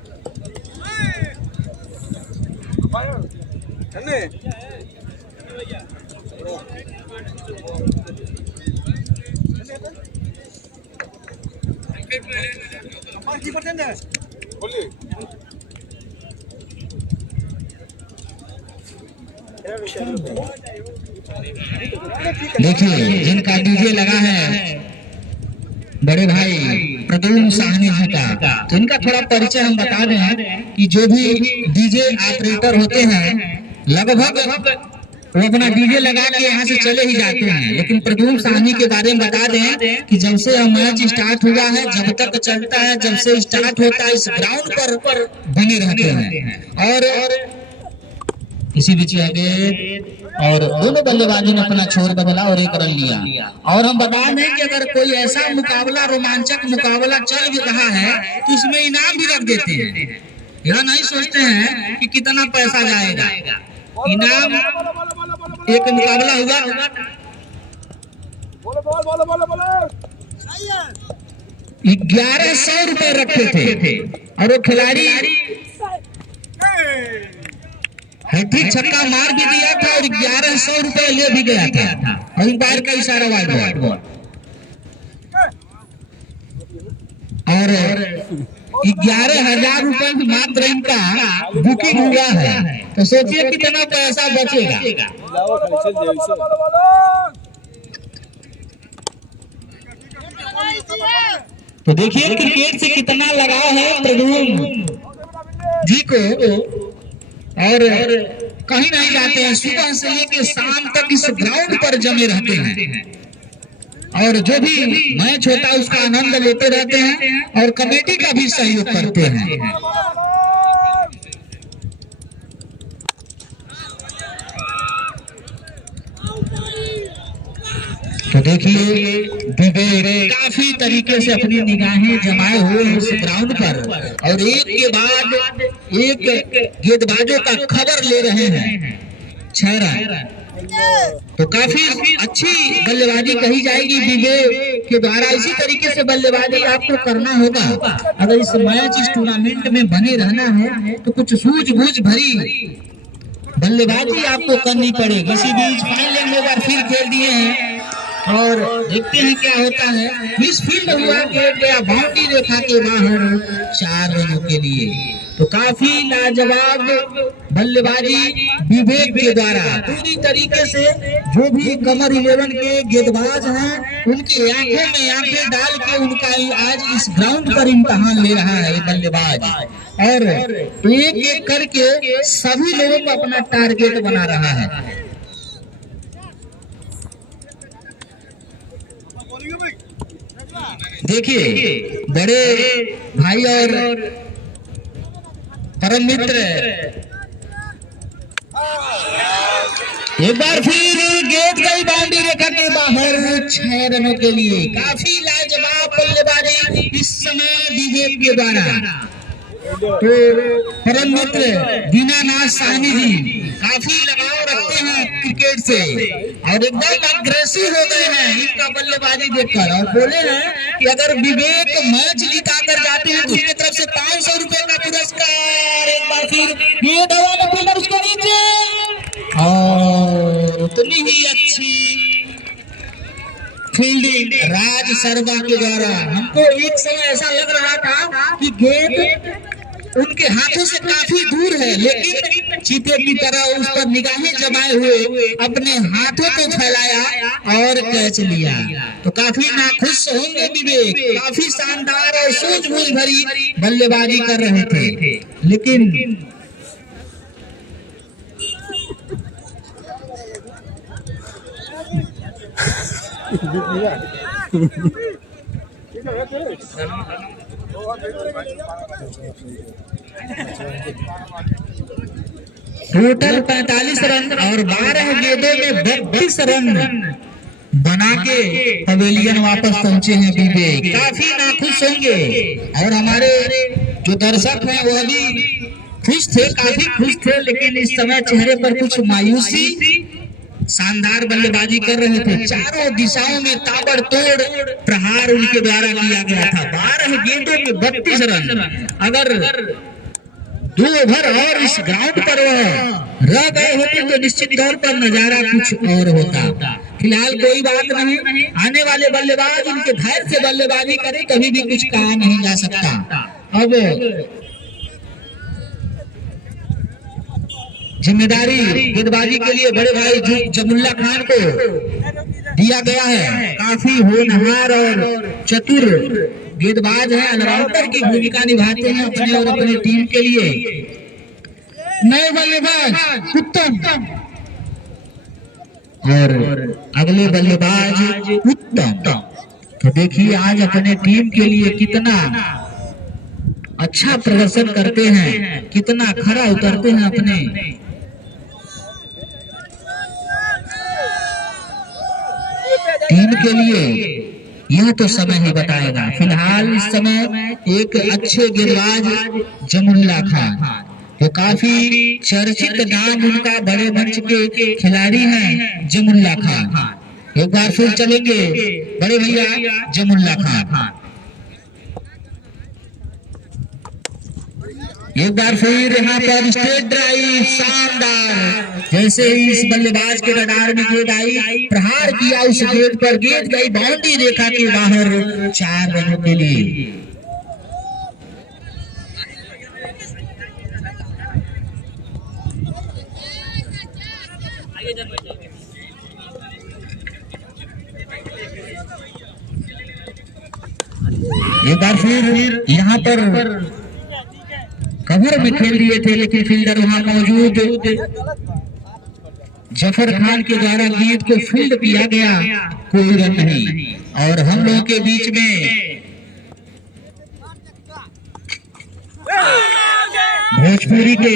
देखिए जिनका डीजे लगा है बड़े भाई प्रद्युम्न साहनी जी का, तो इनका थोड़ा परिचय हम बता दें कि जो भी डीजे ऑपरेटर होते हैं लगभग वो अपना डीजे लगा के यहाँ से चले ही जाते हैं, लेकिन प्रद्युम्न साहनी के बारे में बता दें कि जब से मैच स्टार्ट हुआ है, जब तक चलता है, जब से स्टार्ट होता है, इस ग्राउंड पर बने रहते हैं। और इसी बीच आगे और दोनों बल्लेबाजों ने अपना छोर बदला और 1 रन लिया। और हम बता दें कि अगर कोई ऐसा मुकाबला, रोमांचक मुकाबला चल भी रहा है तो इसमें इनाम भी रख देते हैं। यह नहीं सोचते हैं कि कितना पैसा जाएगा, इनाम एक मुकाबला हुआ 1100 रुपए रखे थे और वो खिलाड़ी हैट्रिक छक्का मार भी दिया था और 1100 रुपए ले भी गया था। और अंपायर का इशारा वाइड बॉल और 11,000 रुपए मात्र इनका बुकिंग हुआ है, तो सोचिए कितना पैसा बचेगा। तो देखिए क्रिकेट से कितना लगाव है प्रद्युम्न जी को, और कहीं नहीं जाते हैं, सुबह से लेकर शाम तक इस ग्राउंड पर जमे रहते हैं और जो भी मैच होता है उसका आनंद लेते रहते हैं और कमेटी का भी सहयोग करते हैं। तो देखिए विवेक काफी तरीके से अपनी निगाहें जमाए हुए इस ग्राउंड पर और एक के बाद एक गेंदबाजों का खबर ले रहे हैं 6 रन। तो काफी अच्छी बल्लेबाजी कही जाएगी विवेक के द्वारा। इसी तरीके से बल्लेबाजी आपको करना होगा अगर इस मैच, इस टूर्नामेंट में बने रहना है, तो कुछ सूझबूझ भरी बल्लेबाजी आपको करनी पड़ेगी। इसी बीच फाइन लेग में एक बार फिर खेल दिए हैं और देखते हैं क्या होता है। मिस फील्ड हुआ, गेट गया बाउंड्री रेखा के बाहर 4 रनों के लिए। तो काफी लाजवाब बल्लेबाजी विवेक के द्वारा पूरी तरीके से जो भी कमर 11 के गेंदबाज हैं उनकी आंखों में आंखें डाल के उनका आज इस ग्राउंड पर इम्तिहान ले रहा है ये बल्लेबाज, और एक एक करके सभी लोगों को अपना टारगेट बना रहा है। देखिए बड़े भाई और परम मित्र एक बार फिर गेंद गई बाउंड्री रेखा के बाहर 6 रनों के लिए। काफी लाजवाब बल्लेबाजी इस समय विवेक के द्वारा। तो परम मित्र दीनानाथ साहनी जी काफी लगाव रखते हैं क्रिकेट से और एकदम अग्रेसिव हो गए हैं इनका बल्लेबाजी देखकर, और बोले हैं कि अगर विवेक मैच जिता कर जाते हैं तो उसकी तरफ से 500 रुपए का पुरस्कार। एक बार फिर ये दवा में फील्डर उसके नीचे और उतनी ही अच्छी फील्डिंग राज सर्मा के द्वारा। हमको एक समय ऐसा लग रहा था कि गेंद उनके हाथों से काफी दूर है, लेकिन चीते की तरह उस पर निगाहें जमाए हुए अपने हाथों को फैलाया और कैच लिया। तो काफी नाखुश होंगे विवेक, काफी शानदार और सूझबूझ भरी बल्लेबाजी कर रहे थे, लेकिन टोटल 45 रन और 12 गेंदों में 32 रन बना के पवेलियन वापस पहुंचे हैं विवेक। काफी नाखुश होंगे और हमारे जो दर्शक हैं वो भी खुश थे, काफी खुश थे, लेकिन इस समय चेहरे पर कुछ मायूसी। शानदार बल्लेबाजी कर रहे थे, चारों दिशाओं में ताबड़तोड़ प्रहार उनके द्वारा किया गया था। 12 गेंदों में 32 रन। अगर 2 ओवर और इस ग्राउंड पर वह रह गए होते तो निश्चित तौर पर नजारा कुछ और होता। फिलहाल कोई बात नहीं, आने वाले बल्लेबाज उनके धैर्य से बल्लेबाजी करें, कभी भी कुछ कहा नहीं जा सकता। अब जिम्मेदारी गेंदबाजी के लिए बड़े भाई जमुल्ला खान को दिया गया है। काफी होनहार और चतुर गेंदबाज हैं, ऑलराउंडर की भूमिका निभाते हैं अपने और अपनी टीम के लिए। नए बल्लेबाज उत्तम और अगले बल्लेबाज उत्तम। तो देखिए आज अपने टीम के लिए कितना अच्छा प्रदर्शन करते हैं, कितना खरा उतरते हैं अपने। टीम के लिए यह तो समय ही बताएगा। फिलहाल इस समय एक अच्छे गेंदबाज जमुल्ला खान, जो काफी चर्चित नाम उनका बड़े मंच के खिलाड़ी हैं जमुल्ला खान। एक बार फिर चलेंगे बड़े भैया जमुल्ला खान। एक बार फिर यहाँ पर स्ट्रेट ड्राइव शानदार, जैसे ही इस बल्लेबाज के रडार में गेंद आई, प्रहार किया उस गेंद पर, गेंद गई बाउंड्री रेखा के बाहर 4 रनों के लिए। एक बार फिर यहाँ पर कवर में खेल दिए थे, लेकिन फील्डर वहां मौजूद जफर खान के द्वारा गेंद को फील्ड किया गया, कोई रन नहीं। और हम लोगों के बीच में भोजपुरी के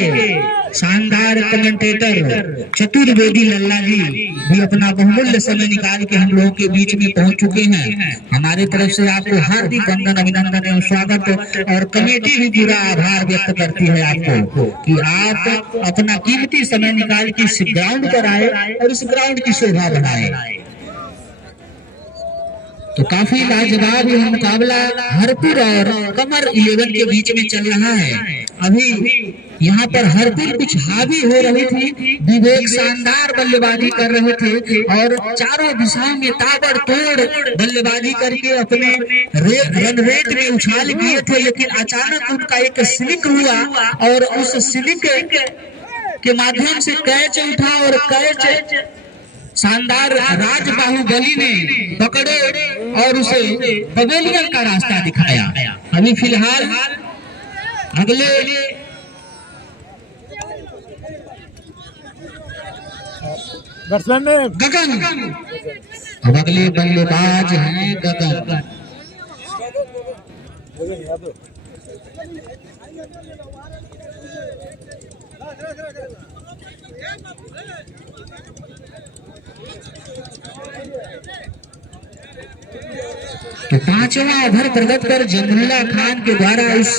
शानदार कमेंटेटर चतुर्वेदी लल्ला जी भी अपना बहुमूल्य समय निकाल के हम लोगों के बीच में पहुंच चुके हैं। हमारी तरफ से आपको हार्दिक वंदन, अभिनंदन एवं स्वागत, और कमेटी भी पूरा आभार व्यक्त करती है आपको कि आप अपना कीमती समय निकाल के इस ग्राउंड पर आए और इस ग्राउंड की शोभा बढ़ाए। तो काफी लाजवाब यह मुकाबला हरपुर और कमर 11 के बीच में चल रहा है। अभी यहाँ पर हरपुर कुछ हावी हो रही थी, विवेक शानदार बल्लेबाजी कर रहे थे और चारों दिशाओं में ताबड़तोड़ बल्लेबाजी करके अपने रन रेट में उछाल किए थे, लेकिन अचानक उनका एक स्लिप हुआ और उस स्लिप के माध्यम से कैच उठा और कैच शानदार राज बाहुबली ने पकड़े और उसे पवेलियन का रास्ता दिखाया। अभी फिलहाल अगले गगन, अब अगले बल्लेबाज हैं गगन। तो 5वां ओवर प्रगत कर जमुल्ला खान के द्वारा इस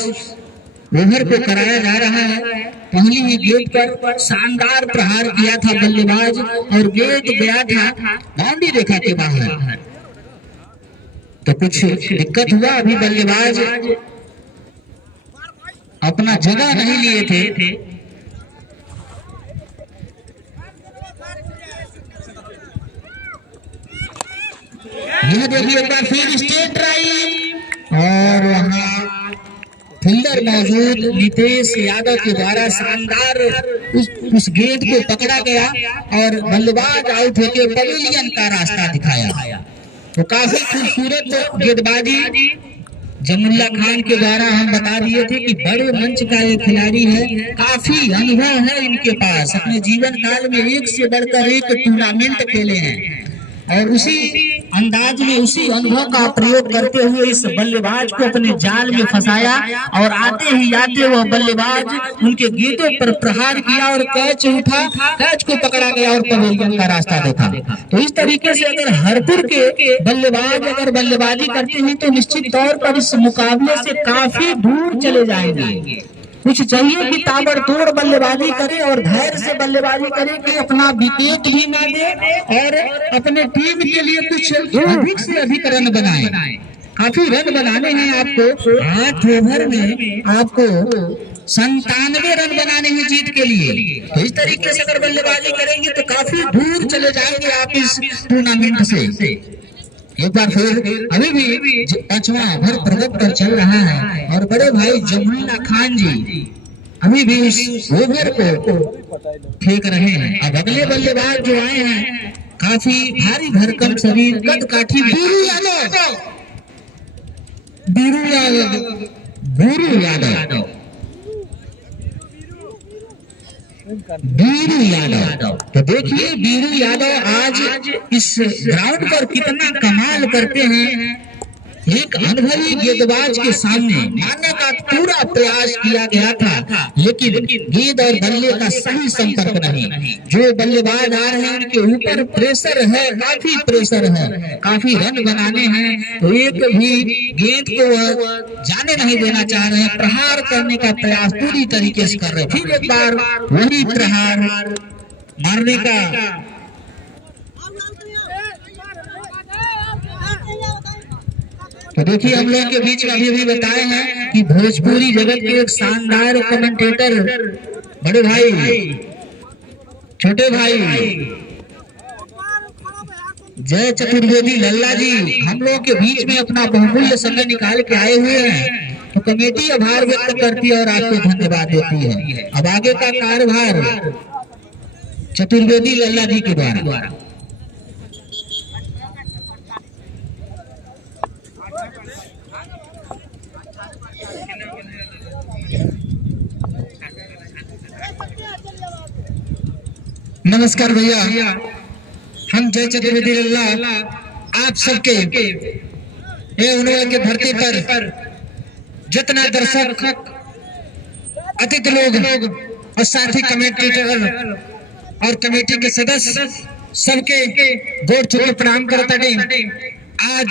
ओवर को कराया जा रहा है। पहली ही गेंद पर शानदार प्रहार किया था बल्लेबाज और गेंद गया था बाउंड्री रेखा के बाहर। तो कुछ दिक्कत हुआ, अभी बल्लेबाज अपना जगह नहीं लिए थे। यह देखिए एक बार फिर स्ट्रेट ड्राइव और वहां फील्डर मौजूद नितेश यादव के द्वारा शानदार उस गेंद को पकड़ा गया और बल्लेबाज आउट होकर पवेलियन का रास्ता दिखाया। तो काफी खूबसूरत गेंदबाजी जमुल्ला खान के द्वारा हम बता दिए थे कि बड़े मंच का एक खिलाड़ी है, काफी अनुभव है इनके पास, अपने जीवन काल में एक से बढ़कर एक टूर्नामेंट खेले हैं और उसी अंदाज में उसी अनुभव का प्रयोग करते हुए इस बल्लेबाज को अपने जाल में फंसाया और आते ही आते वह बल्लेबाज उनके गेंदों पर प्रहार किया और कैच उठा, कैच को पकड़ा गया और पवेलियन का रास्ता देखा। तो इस तरीके से अगर हरपुर के बल्लेबाज अगर बल्लेबाजी करते हैं तो निश्चित तौर पर इस मुकाबले से काफी दूर चले जाएंगे। कुछ चाहिए कि ताबड़तोड़ बल्लेबाजी करे और धैर्य से बल्लेबाजी करे कि अपना विकेट भी ना दे और अपने टीम के लिए कुछ अधिक से अधिक रन बनाए। काफी रन बनाने हैं आपको, 8 ओवर में आपको 97 रन बनाने हैं जीत के लिए। तो इस तरीके से अगर बल्लेबाजी करेंगे तो काफी दूर चले जाएंगे आप इस टूर्नामेंट से। एक बार फिर अभी भी 5वां ओवर प्रगति पर चल रहा है और बड़े भाई जमुल्ला खान जी अभी भी उस ओवर को फेंक रहे हैं। अब अगले बल्लेबाज जो आए हैं काफी भारी भरकम शरीर, कद काठी, बीरू यादव। तो देखिए बीरू यादव आज इस ग्राउंड पर कितना कमाल करते हैं। एक अनुभवी गेंदबाज के सामने मारने का पूरा प्रयास किया गया था, लेकिन गेंद और बल्ले का सही संपर्क नहीं। जो बल्लेबाज आ रहे हैं उनके ऊपर प्रेशर है, काफी प्रेशर है, काफी रन बनाने हैं, तो एक भी गेंद को जाने नहीं देना चाह रहे हैं, प्रहार करने का प्रयास पूरी तरीके से कर रहे हैं। फिर एक बार वही प्रहार मारने का तो देखिए हम लोग के बीच में अभी बताए हैं कि भोजपुरी जगत के एक शानदार कमेंटेटर बड़े भाई, छोटे भाई जय चतुर्वेदी लल्ला जी हम लोग के बीच में अपना बहुमूल्य समय निकाल के आए हुए हैं। तो कमेटी आभार व्यक्त करती है और आपको धन्यवाद देती है। अब आगे का कार्यभार चतुर्वेदी लल्ला जी के द्वारा। नमस्कार भैया, हम जय चतुर्वेदी लल्ला आप सबके ये उन्होंने के धरती पर जितना दर्शक अतिथि लोग और साथी कमेंटेटर और कमेटी के सदस्य सबके गोड़ छू के प्रणाम करता है। आज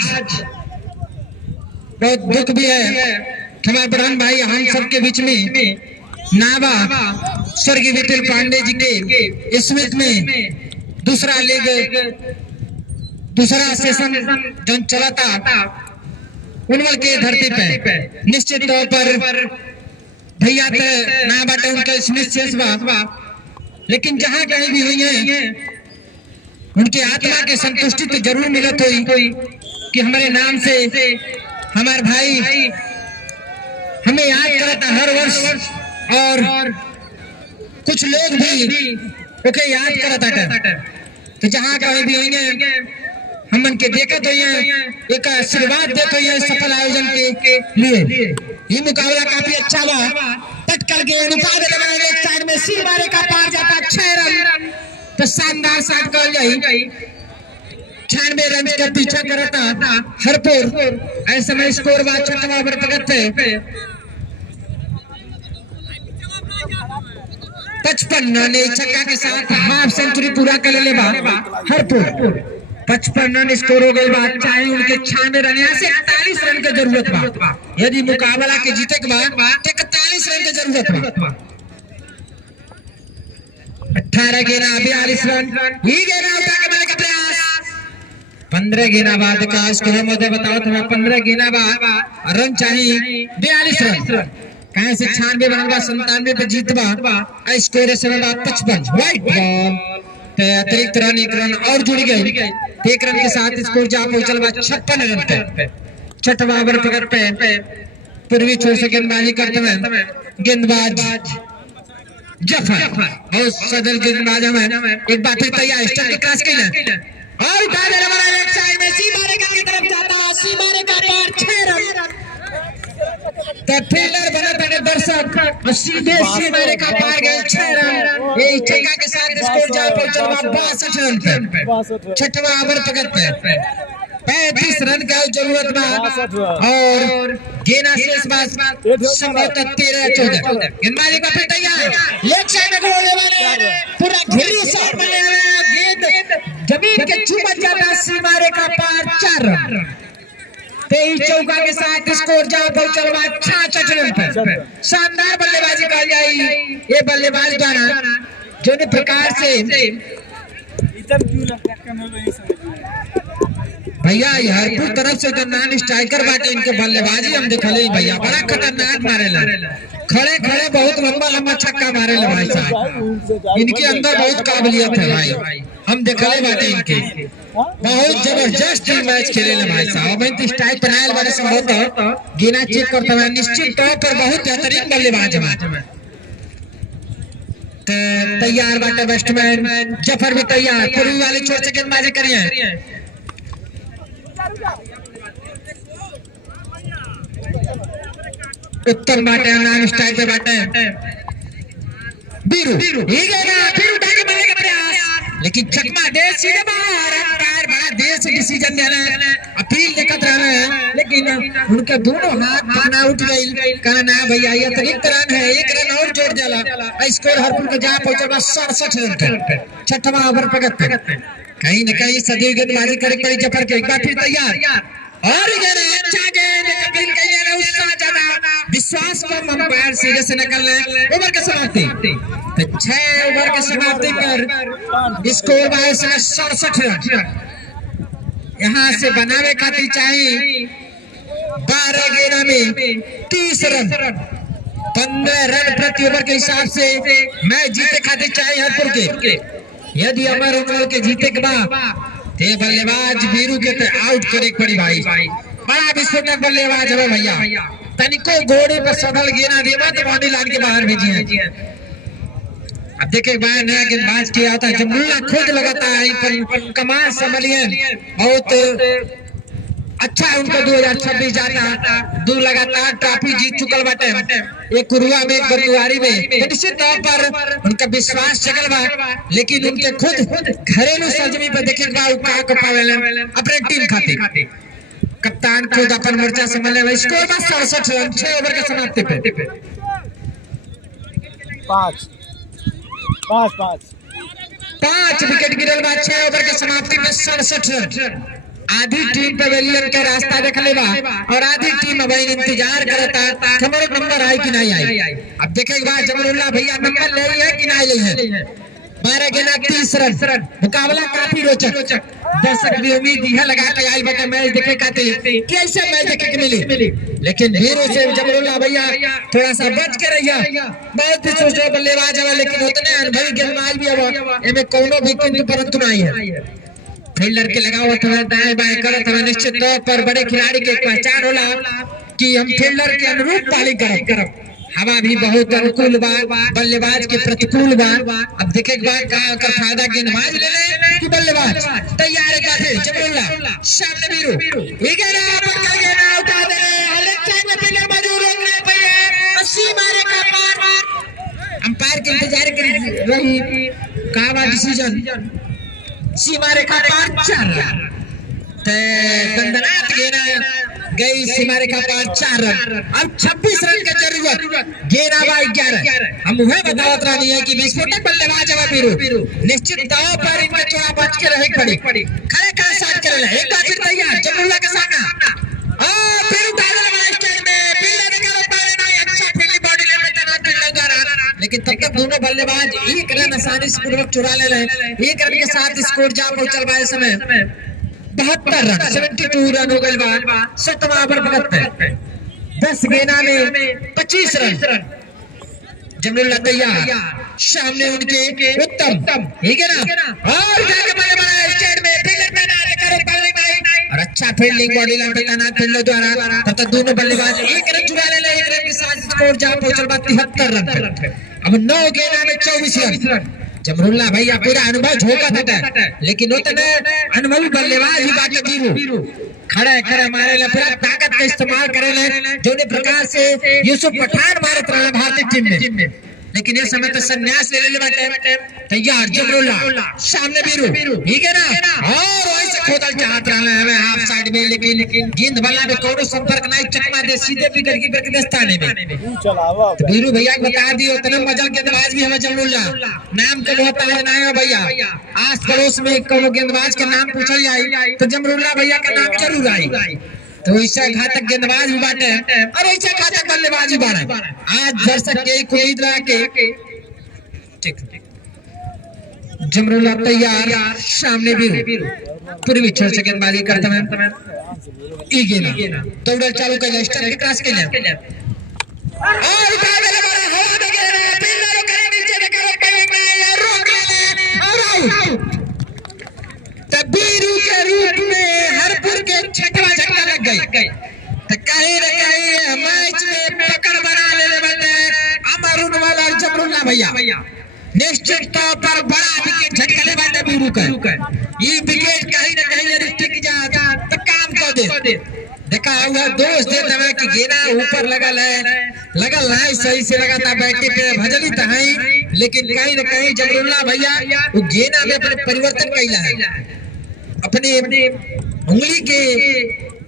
बहुत दुख भी है कि हमारे बड़न भाई हम सबके बीच में नाबा स्वर्गीय विठल पांडे जी के स्मृति में दूसरा सेशन जो चला था उनवल के धरती पे निश्चित तौर पर भैया ना बाटे उनका स्मृति शेष बा, लेकिन जहाँ कहीं भी हुई है उनकी आत्मा के संतुष्टि तो जरूर मिलत हुई कि हमारे नाम से हमारे भाई हमें याद करता हर वर्ष और कुछ लोग भी ओके याद करता। तो जहाँ कहीं भी होंगे हम के देखा तो एक आशीर्वाद देते हैं सफल आयोजन के लिए। ये मुकाबला काफी अच्छा बा, पटकल के अनुपात लगाएंगे एक साइड में सी मारे का पार जाता 6 रन तो शानदार शॉट कर जाई 96 रन का पीछा करता हरपुर। ऐसे में स्कोर बात 6वां ओवर प्रगति पे 55 रन छक्का के साथ हाफ सेंचुरी पूरा कर ले हरपुर। 55 रन स्कोर हो गई बात, चाहे उनके 96 रन यहाँ से 48 रन की जरूरत बा। यदि मुकाबला के जीते के बाद 41 रन की जरूरत बा। 18 गेंद 42 रन ही गेंद उठा के मारने का प्रयास। 15 गेंद बाद का स्कोर मुझे बताओ तो 15 गेंद बाद रन चाहिए 42 रन कहीं से 96 बनवा 97 पे जीतवा स्कोर समय बाद 55 वाइट बॉल पे अतिरिक्त रन 1 रन और जुड़ गई 1 रन के साथ स्कोर जा पहुंचल बा 56 रन पे। 6वां ओवर प्रगति पे पूर्वी छोर से गेंदबाजी करते हुए गेंदबाज जफर बहुत सदल गेंदबाज हमें एक बार फिर तैयार स्टंप के क्रॉस किया और दादा वाला लेग साइड में सीमारेखा की तरफ जाता सीमारेखा पर 6 रन तो फील्डर बने बने दर्शक और सीधे सीमारेखा पार गए 6 रन यही चक्का के साथ स्कोर जा पहुंचा 62 रन पे छठवां ओवर पकड़ते 35 रन का जरूरत बा और गेना शेष बात संभवतः 13-14 गेंदबाजी का फिर तैयार लेग साइड में गोले वाले पूरा घेरी शॉट मारे गेंद जमीन के छू जाता सीमारेखा पार 4 रन 23 चौका के साथ स्कोर जा पहुंचा 66 रन पे शानदार बल्लेबाजी कर जाई ये बल्लेबाज द्वारा जो प्रकार से इधर क्यों लगता भैया हरपुर तरफ से जो नॉन स्ट्राइकर बाटे इनके बल्लेबाजी हम देखले भैया बड़ा खतरनाक मारेला खड़े खड़े बहुत लंबा लंबा छक्का मारेला भाई साहब इनके अंदर बहुत काबिलियत है भाई हम देखले बाटे इनके बहुत जबरदस्त मैच खेलेला भाई साहब मैं स्ट्राइक बनाएल वाले संभवतः गेना चेक करता है निश्चित तौर पर बहुत बेहतरीन बल्लेबाज है तैयार बाटे बैट्समैन जफर भी तैयार पूर्वी वाले छोर से गेंदबाजी करिए उत्तम बाटे नॉन स्ट्राइक पे बाटे बीरू ठीक है ना फिर उठा के मारने का प्रयास लेकिन चकमा दे सीधे बाहर अंपायर बड़ा देर से डिसीजन देना अपील देखत रहना लेकिन उनके दोनों हाथ पाना उठ गई कहना ना भैया ये अतिरिक्त रन है 1 रन और जोड़ जाला स्कोर हरपुर के जा पहुंचा 67 रन पे छठवां ओवर पकड़ते कहीं न कहीं सदी गेंदबाजी करे पड़ी जफर के एक बार फिर तैयार और अच्छा गेंद कपिल के लिए उत्साह ज्यादा विश्वास कम अंपायर सीधे से निकल रहे ओवर के समाप्ति तो 6 ओवर के समाप्ति पर स्कोर बाय 67 रन यहां से बनावे खातिर चाहिए 12 गेंद में 30 रन 15 रन प्रति ओवर के हिसाब से मैच जीते खातिर चाहिए हरपुर के यदि अमर उमर के जीते के बाद ते बल्लेबाज बीरू के आउट करे पड़ी भाई बड़ा विस्फोटक बल्लेबाज है भैया तनिको घोड़े पर सदल गेना देवा तो बाउंड्री लाइन के बाहर भेजी है अब देखे बाहर नया गेंदबाज किया था जमुना खुद लगाता है कमाल संभलियन बहुत अच्छा उनको 2026 जाता 2 लगातार ट्रॉफी जीत चुकल बाटे एक कुरुआ में एक बंदुआरी में निश्चित तौर पर उनका विश्वास जगल बा लेकिन उनके खुद घरेलू सरजमी पर देखे अपने टीम खातिर कप्तान खुद अपन मोर्चा संभाले हुए स्कोर बस 67 रन 6 ओवर के समाप्ति पे 5 विकेट गिरल बाद 6 ओवर के समाप्ति में 67 रन आधी टीम पवेलियन के रास्ता देख लेबा और आधी टीम अब इंतजार करता हमारे नंबर आए कि नहीं आई अब देखे एक बार जमरुल्लाह भैया नंबर ले है कि नहीं ले है 12 गेंद 30 रन मुकाबला काफी रोचक दर्शक भी उम्मीद यह लगा के आई बता मैच देखे खातिर कैसे मैच देखे के मिली लेकिन हीरो से जमरुल्लाह भैया थोड़ा सा बच के रहिया बहुत ही सोचे बल्लेबाज है लेकिन उतने अनुभवी गेंदबाज भी अब एमे कोनो भी किंतु परंतु नहीं है फील्डर के लगा हुआ था दाएं बाएं करत है निश्चित तौर पर बड़े खिलाड़ी के पहचान होला कि हम फील्डर के अनुरूप बॉलिंग करब हवा भी बहुत अनुकूल बा बल्लेबाज के प्रतिकूल बा अब देखे के बाद का फायदा गेंदबाज ले ले कि बल्लेबाज तैयार है फिर जमरुल्लाह सामने बीरू विकेट उठा दे लेग साइड में फील्डर मौजूद रोकने पे 80 मारे का पार अंपायर के इंतजार कर रही कावा डिसीजन सीमा रेखा पार 4 रन दंदनात गेना गई सीमा रेखा पार 4 रन अब 26 रन की जरूरत गेना बाई 11 हम वह बतावत रही है कि विस्फोटक बल्लेबाज है बीरू निश्चित तौर पर इनके थोड़ा बच के रहे पड़ी खड़े का साथ करे एक बार फिर तैयार जमरुल्लाह के सामने और फिर उठाने वाला स्टैंड में फील्डर ने कर पाए नहीं अच्छा फील्डिंग बॉडी ले में तैनात लगा लेकिन तब तक दोनों बल्लेबाज 1 रन आसानी से पूर्वक चुरा ले रहे 1 रन के साथ स्कोर जा पहुंचल बा इस समय 72 रन 72 रन हो गए बाद 7वां ओवर पकड़ते 10 गेंद में 25 रन जमरुल्लाह तैयार सामने उनके उत्तम ठीक है ना और जाके बड़े स्टेट में फील्डर तैनात करे और अच्छा फील्डिंग बॉडी लाइन पे तैनात फील्डर द्वारा। तब तक दोनों बल्लेबाज एक रन चुरा ले, एक रन के साथ स्कोर जहां पहुंचल बा 73 रन पे। अब 9 गेंद में 24 रन। जमरुल्ला भैया पूरा अनुभव झोंका था, लेकिन उतने अनुभवी बल्लेबाज ही बाटे बीरू खड़े मारे ला पूरा ताकत का इस्तेमाल करे ले, जो ने प्रकार से यूसुफ पठान मारत रहा भारतीय टीम में। लेकिन ये समय तो संन्यास ले ले बाटे। तैयार जमरुल्ला सामने बीरू, ठीक है ना, और वैसे खोदल चाहत रहा है हाफ साइड में, लेकिन गेंद वाला में कोनो संपर्क नहीं, चकमा दे सीधे विकेट कीपर के दस्ताने में। तो बीरू भैया को बता दियो उतने मजल गेंदबाज भी हमें जमरुल्ला नाम के होता है ना है भैया। आस पड़ोस में कोनो गेंदबाज के नाम पूछल जाए तो जमरुल्ला भैया का नाम जरूर आई। तो ऐसा घातक गेंदबाज भी बाटे और ऐसा घातक बल्लेबाज भी बाटे। आज दर्शक के उम्मीद रहा के ठीक जमरुल्ला तैयार, सामने भी पूरी छोड़ से गेंदबाजी करता है। ई गेंद दौड़ चालू कर स्टार के क्रॉस के लिए और उठा दे बड़ा हवा दे गेंद फील्डर करे नीचे देखो कहीं में रोक ले और आउट। तबीरू के रूप में हरपुर के छठवा झटका लग गई। तो कहीं न कहीं मैच में पकड़ बना ले बटे अमरुन वाला जमरुल्ला भैया। निश्चित तौर पर बड़ा विकेट झटका ले बटे बीरू का। ये विकेट कहीं न कहीं यदि टिक जाता तो काम कर दे। देखा हुआ दोस्त देता है कि गेना ऊपर लगल है सही से लगा था बैटी पे भजली तहाई, लेकिन कहीं न कहीं जमरुल्ला भैया वो गेना में अपने परिवर्तन कैला है, अपने उंगली के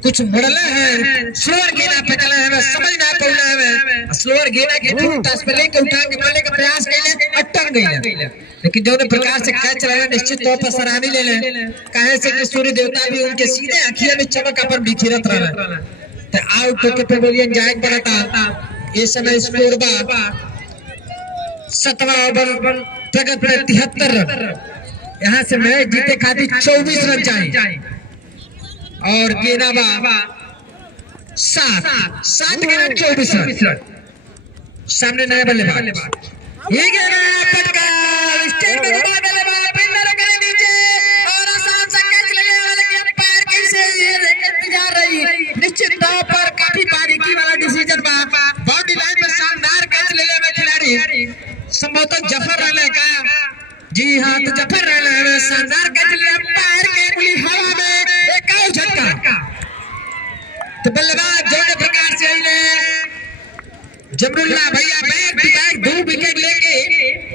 कुछ मुड़ला है, स्लोअर गेना फेंकला है, समझ ना पौला है, स्लोअर गेना के थ्रू टस पे लेके उठा के मारने का प्रयास कैले अटक गई। लेकिन जो प्रकार से कैच रहा निश्चित तौर पर सराहनीय ले ले, कहे से कि सूर्य देवता भी उनके सीधे आँखियों में चमक पर बिखरत रहा। तो आउट होके पेविलियन जाए पड़ा था। इस समय स्कोर बा 7वां ओवर प्रगति पे 73 रन। यहाँ से मैच जीते खातिर 24 रन चाहिए और गेना बा 7 गेना 24 रन। सामने नया बल्लेबाज ये गेना पटका स्टेट में घुमा बल्लेबाज फील्डर करे नीचे और आसान सा कैच लेने वाले के पैर कैसे ये रैकेट जा रही। निश्चित तौर पर काफी बारीकी वाला डिसीजन बा, बाउंड्री लाइन पर शानदार कैच लेने वाले खिलाड़ी संभवतः जफर रहने का। जी हाँ, तो जफर रहने है शानदार कैच ले पैर के उंगली हवा में एक और झटका। तो बल्लेबाज जो प्रकार से आइले जमरुल्ला भैया बैक टू बैक 2 विकेट लेके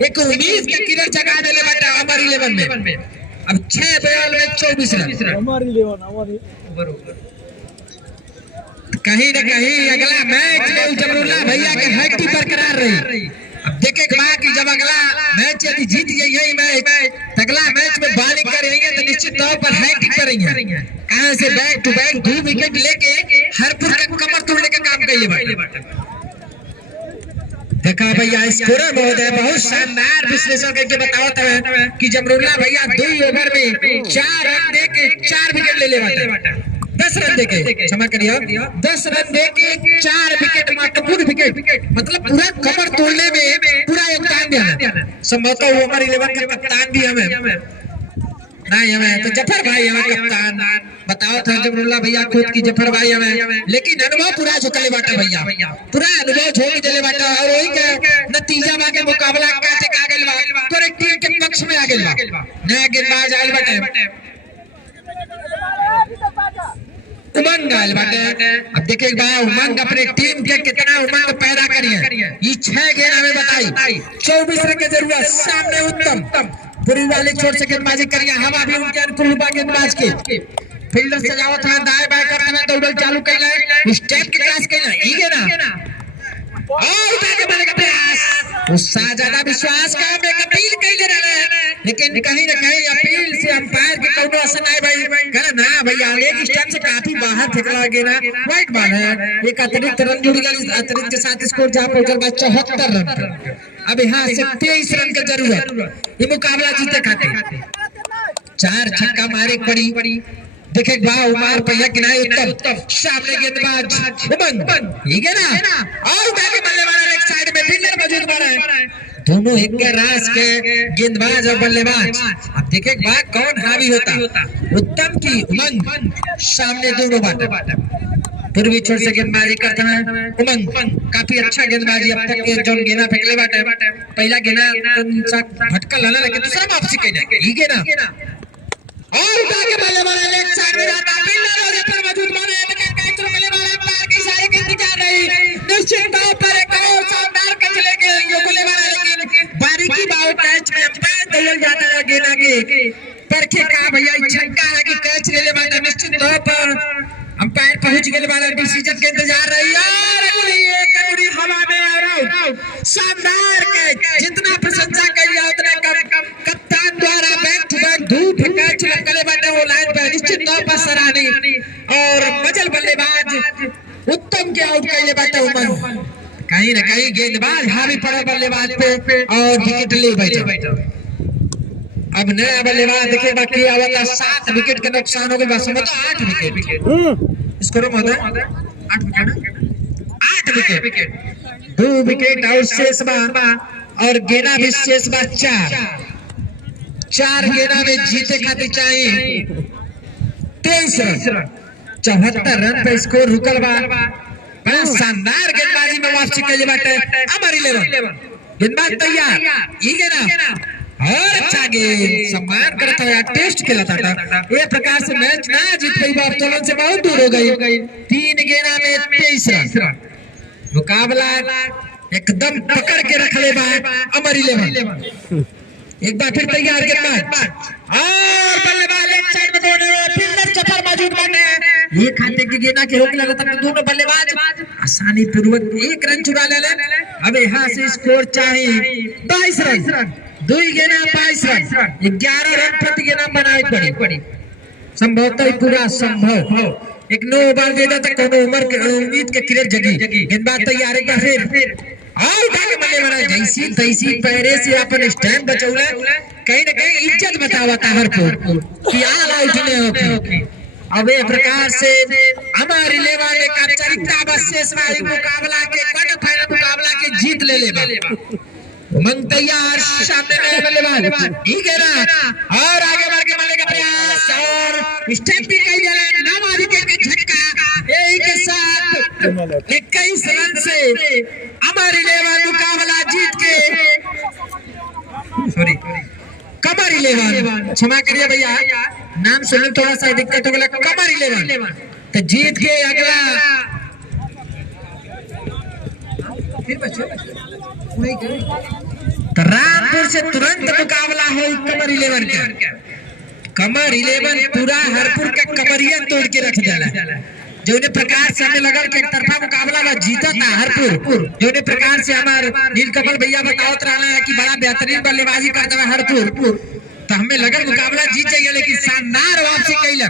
एक उम्मीद के किरण जगा देले बेटा हमारी 11 में। अब 6 बॉल में 24 रन हमारी 11 बरोबर। कहीं न कहीं अगला मैच में जमरुल्ला भैया के हड्डी बरकरार रही। अब देखे कि जब अगला मैच यदि जीत गई यही मैच अगला मैच में बॉलिंग करेंगे तो निश्चित तौर पर हैट्रिक करेंगे। कहां से बैक टू बैक 2 विकेट लेके हरपुर का कमर तोड़ने का काम किए। देखा भैया स्कोरर महोदय बहुत शानदार विश्लेषण करके बतावत है कि जमरुल्ला भैया 2 ओवर में 4 रन देके 4 विकेट ले ले बाटे। 10 रन देके क्षमा करिए 10 रन देके 4 विकेट महत्वपूर्ण विकेट मतलब पूरा कमर तोड़ने में पूरा योगदान दिया। संभवतः वो हमारे 11 के कप्तान भी हमें नहीं हमें तो जफर भाई हमें कप्तान बताओ था जमरुल्ला भैया खुद की जफर भाई हमें, लेकिन अनुभव पूरा झोंकले बाटा भैया पूरा अनुभव झोंक देले बाटा और वही के नतीजा बा के मुकाबला कैसे आ गेल बा पूरे टीम के पक्ष में आ गेल बा। नया गेंदबाज आइल बाटे उमंग आइल बाटे। अब देखे बा उमंग अपने टीम के कितना उमंग पैदा करिए। ये 6 गेंद हमें बताई 24 रन की जरूरत। सामने उत्तम पूरी वाली छोड़ से गेंदबाजी करिए। हवा भी उनके अनुकूल बा गेंदबाज के फील्डर सजावट है दाएं बाएं करते हैं दौड़ चालू कैला स्टेप के क्लास कैला ई गेना और उठा के मारने का प्रयास उससे ज्यादा विश्वास का में अपील कैले रहले, लेकिन कहीं न कहीं अपील से अंपायर के कोनो असर नहीं भाई करे ना भैया लेग स्टंप से काफी बाहर फेंकला गेना वाइट बॉल है। एक अतिरिक्त रन जुड़ गई अतिरिक्त के साथ स्कोर जहां पहुंचल बा 74 रन पर। अब यहां से 23 रन की जरूरत ये मुकाबला जीते खातिर 4 छक्का मारे पड़ी। देखे उमार पहिया किनारे उत्तम सामने गेंदबाज उमंग ठीक है ना और बैटिंग बल्ले वाला लेग साइड में फील्डर मौजूद बना है दोनों एक रास के गेंदबाज और बल्लेबाज। अब देखे कौन हावी होता, उत्तम की उमंग सामने दोनों बाटे। पूर्वी छोर से गेंदबाजी करते हैं उमंग, काफी अच्छा गेंदबाजी अब तक के जो गेना फेंकले बाटे। पहला गेना भटकल हला, लेकिन दूसरा वापसी कइले ई गेना और उठा के बल्लेबाज लेग साइड में जाता, फील्डर और पर मौजूद माने लेकिन कैच रोकने वाला पार की इशारे के इंतजार रही। निश्चित तौर पर एक और शानदार कैच लेके योगले वाला, लेकिन बारीकी बाव कैच में पैर दौड़ जाता है गेना के परखे का भैया छक्का है कि कैच ले ले बाटे। निश्चित तौर पर अंपायर पहुंच गए वाला डिसीजन के इंतजार रही और हवा में और आउट। शानदार कैच, जितना प्रशंसा करिए उतना कम। कप्तान द्वारा बैक टू बैक धूप कैच लगले बाटे वो लाइन पर, निश्चित तौर पर सराहनीय और मजल बल्लेबाज उत्तम के आउट कइले बाटे उमंग। कहीं न कहीं गेंदबाज हावी पड़े बल्लेबाज पे और विकेट ले बैठे। अब नया बल्लेबाज देखे बाकी आवता, 7 विकेट के नुकसान हो गए, बस में तो 8 विकेट स्कोर में होता है 8 विकेट 2 विकेट और शेष और गेना भी शेष 4 गेना में जीते खातिर चाहिए 23 रन। 74 रन पे स्कोर रुकल बा। शानदार गेंदबाजी में वापसी कइले बाटे अमर 11 गेंदबाज तैयार ई गेना और अच्छा गेंद सम्मान करता है, टेस्ट खेला था। ये प्रकार से मैच ना जीत पाई, बार्तोलन से बहुत दूर हो गई। 3 गेना में 23 रन, मुकाबला एकदम पकड़ के रख ले अमर 11। एक बार फिर तैयार गेंदबाज और बल्लेबाज लेग साइड में दौड़े हुए फील्डर चपर मौजूद बाटे। ये खाते की गेना के रोक लगा तक दोनों बल्लेबाज आसानी पूर्वक 1 रन चुरा ले। अब यहाँ से स्कोर चाहिए 22 रन। 2 गेना 22 रन, 11 रन प्रति गेना बनाई पड़ी। संभवतः पूरा संभव एक 9 ओवर दे देता कोनो उम्र के उम्मीद के किरण जगी। गेंदबाज तैयार एक बार फिर और उठा के मल्ले वाला जैसी तैसी पैरे से अपन स्टैंड बचौला। कहीं न कहीं इज्जत बतावता हरपुर कि आल आउट ने होके। अब एक प्रकार से हमारे लेवाले का चरित्र अवशेष वाली मुकाबला के क्वार्टर फाइनल मुकाबला के जीत ले उमंग तैयार, सामने में बल्लेबाज ठीक है ना और आगे बढ़ के मारने का प्रयास और स्टैंपिंग कई जगह नाम विकेट के झटका। यही के साथ 21 रन से हमारे लेवल मुकाबला जीत के कमर 11, क्षमा करिए भैया नाम सुनने थोड़ा सा दिक्कत हो गया, कमर 11 तो जीत के अगला फिर तो रामपुर से तुरंत मुकाबला हो कमर 11 के। कमर 11 पूरा हरपुर के कमरिया तोड़ के रख जाला। जो प्रकार से हमें लगा कि एक तरफा मुकाबला में जीता था हरपुर। जो प्रकार से हमारे नीलकमल भैया बतावत रहा है कि बड़ा बेहतरीन बल्लेबाजी करता है हरपुर, तो हमें लगा मुकाबला जीत जाइए, लेकिन शानदार वापसी कैल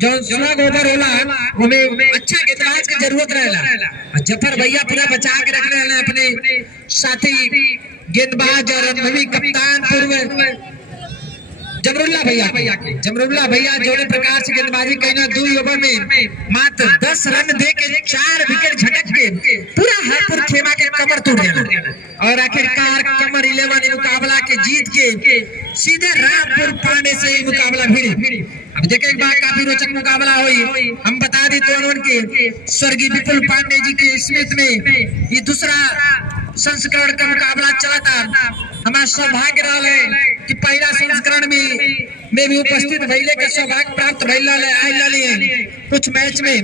जो स्लग ओवर होला हमें अच्छा गेंदबाज की जरूरत रहेला। जफर भैया पूरा बचा के रख रहे हैं अपने साथी गेंदबाज और अनुभवी कप्तान पूर्व जमरुल्ला भैया जो प्रकार से गेंदबाजी कहना 2 ओवर में मात्र 10 रन दे के 4 विकेट झटक के पूरा हरपुर खेमा के कमर तोड़ दिया और आखिरकार कमर 11 मुकाबला के जीत के सीधे रामपुर पाने से ही मुकाबला भिड़ी। अब देखे एक बार काफी रोचक मुकाबला हुई। हम बता दी तो के स्वर्गीय विपुल पांडे जी के स्मृति में ये दूसरा संस्करण का मुकाबला चला था। हमारा सौभाग्य रहा है कि पहला संस्करण में भी उपस्थित भइले के सौभाग्य प्राप्त भइले कुछ मैच में,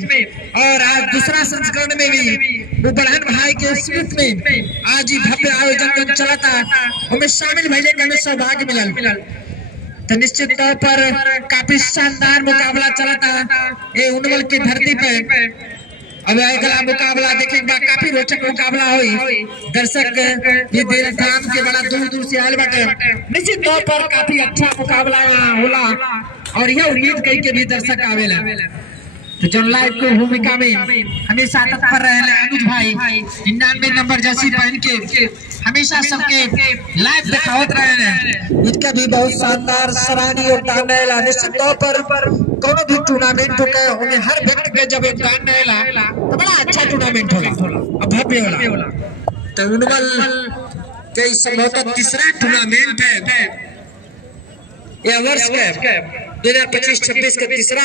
और आज दूसरा संस्करण में भी वो बड़हन भाई के स्मृति में आज ही भव्य आयोजन चला था, हमें शामिल भइले के हमें सौभाग्य मिलल। तो निश्चित तौर पर काफी शानदार मुकाबला चला था ये उनवल की धरती पे। अब अगला मुकाबला देखेंगे काफी रोचक मुकाबला हुई। दर्शक ये देर धाम के बड़ा दूर से आए बाटे, निश्चित तौर पर काफी अच्छा मुकाबला होला और यह उम्मीद कई के भी दर्शक आवेला। तो जो लाइव को भूमिका में हमेशा तत्पर रहे अनुज भाई 99 नंबर जर्सी पहन के हमेशा सबके लाइव दिखावत रहे, इनका भी बहुत शानदार सराहनीय योगदान रहेला। निश्चित तौर पर कोनो भी टूर्नामेंट होके उन्हें हर व्यक्ति के जब योगदान रहेला तो बड़ा अच्छा टूर्नामेंट होला और भव्य होला। तो उनवल के संभवतः तीसरा टूर्नामेंट है यह वर्ष का 2025-26 का तीसरा।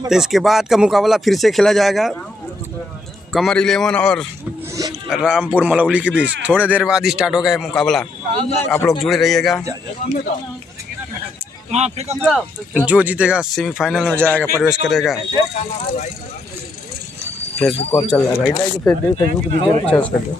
तो इसके बाद का मुकाबला फिर से खेला जाएगा कमर 11 और रामपुर मलौली के बीच। थोड़े देर बाद ही स्टार्ट होगा ये मुकाबला, आप लोग जुड़े रहिएगा। जो जीतेगा सेमीफाइनल में जाएगा, प्रवेश करेगा। फेसबुक कॉल चल रहा है भाई, फेसबुक दीजिए, अच्छा कर दो।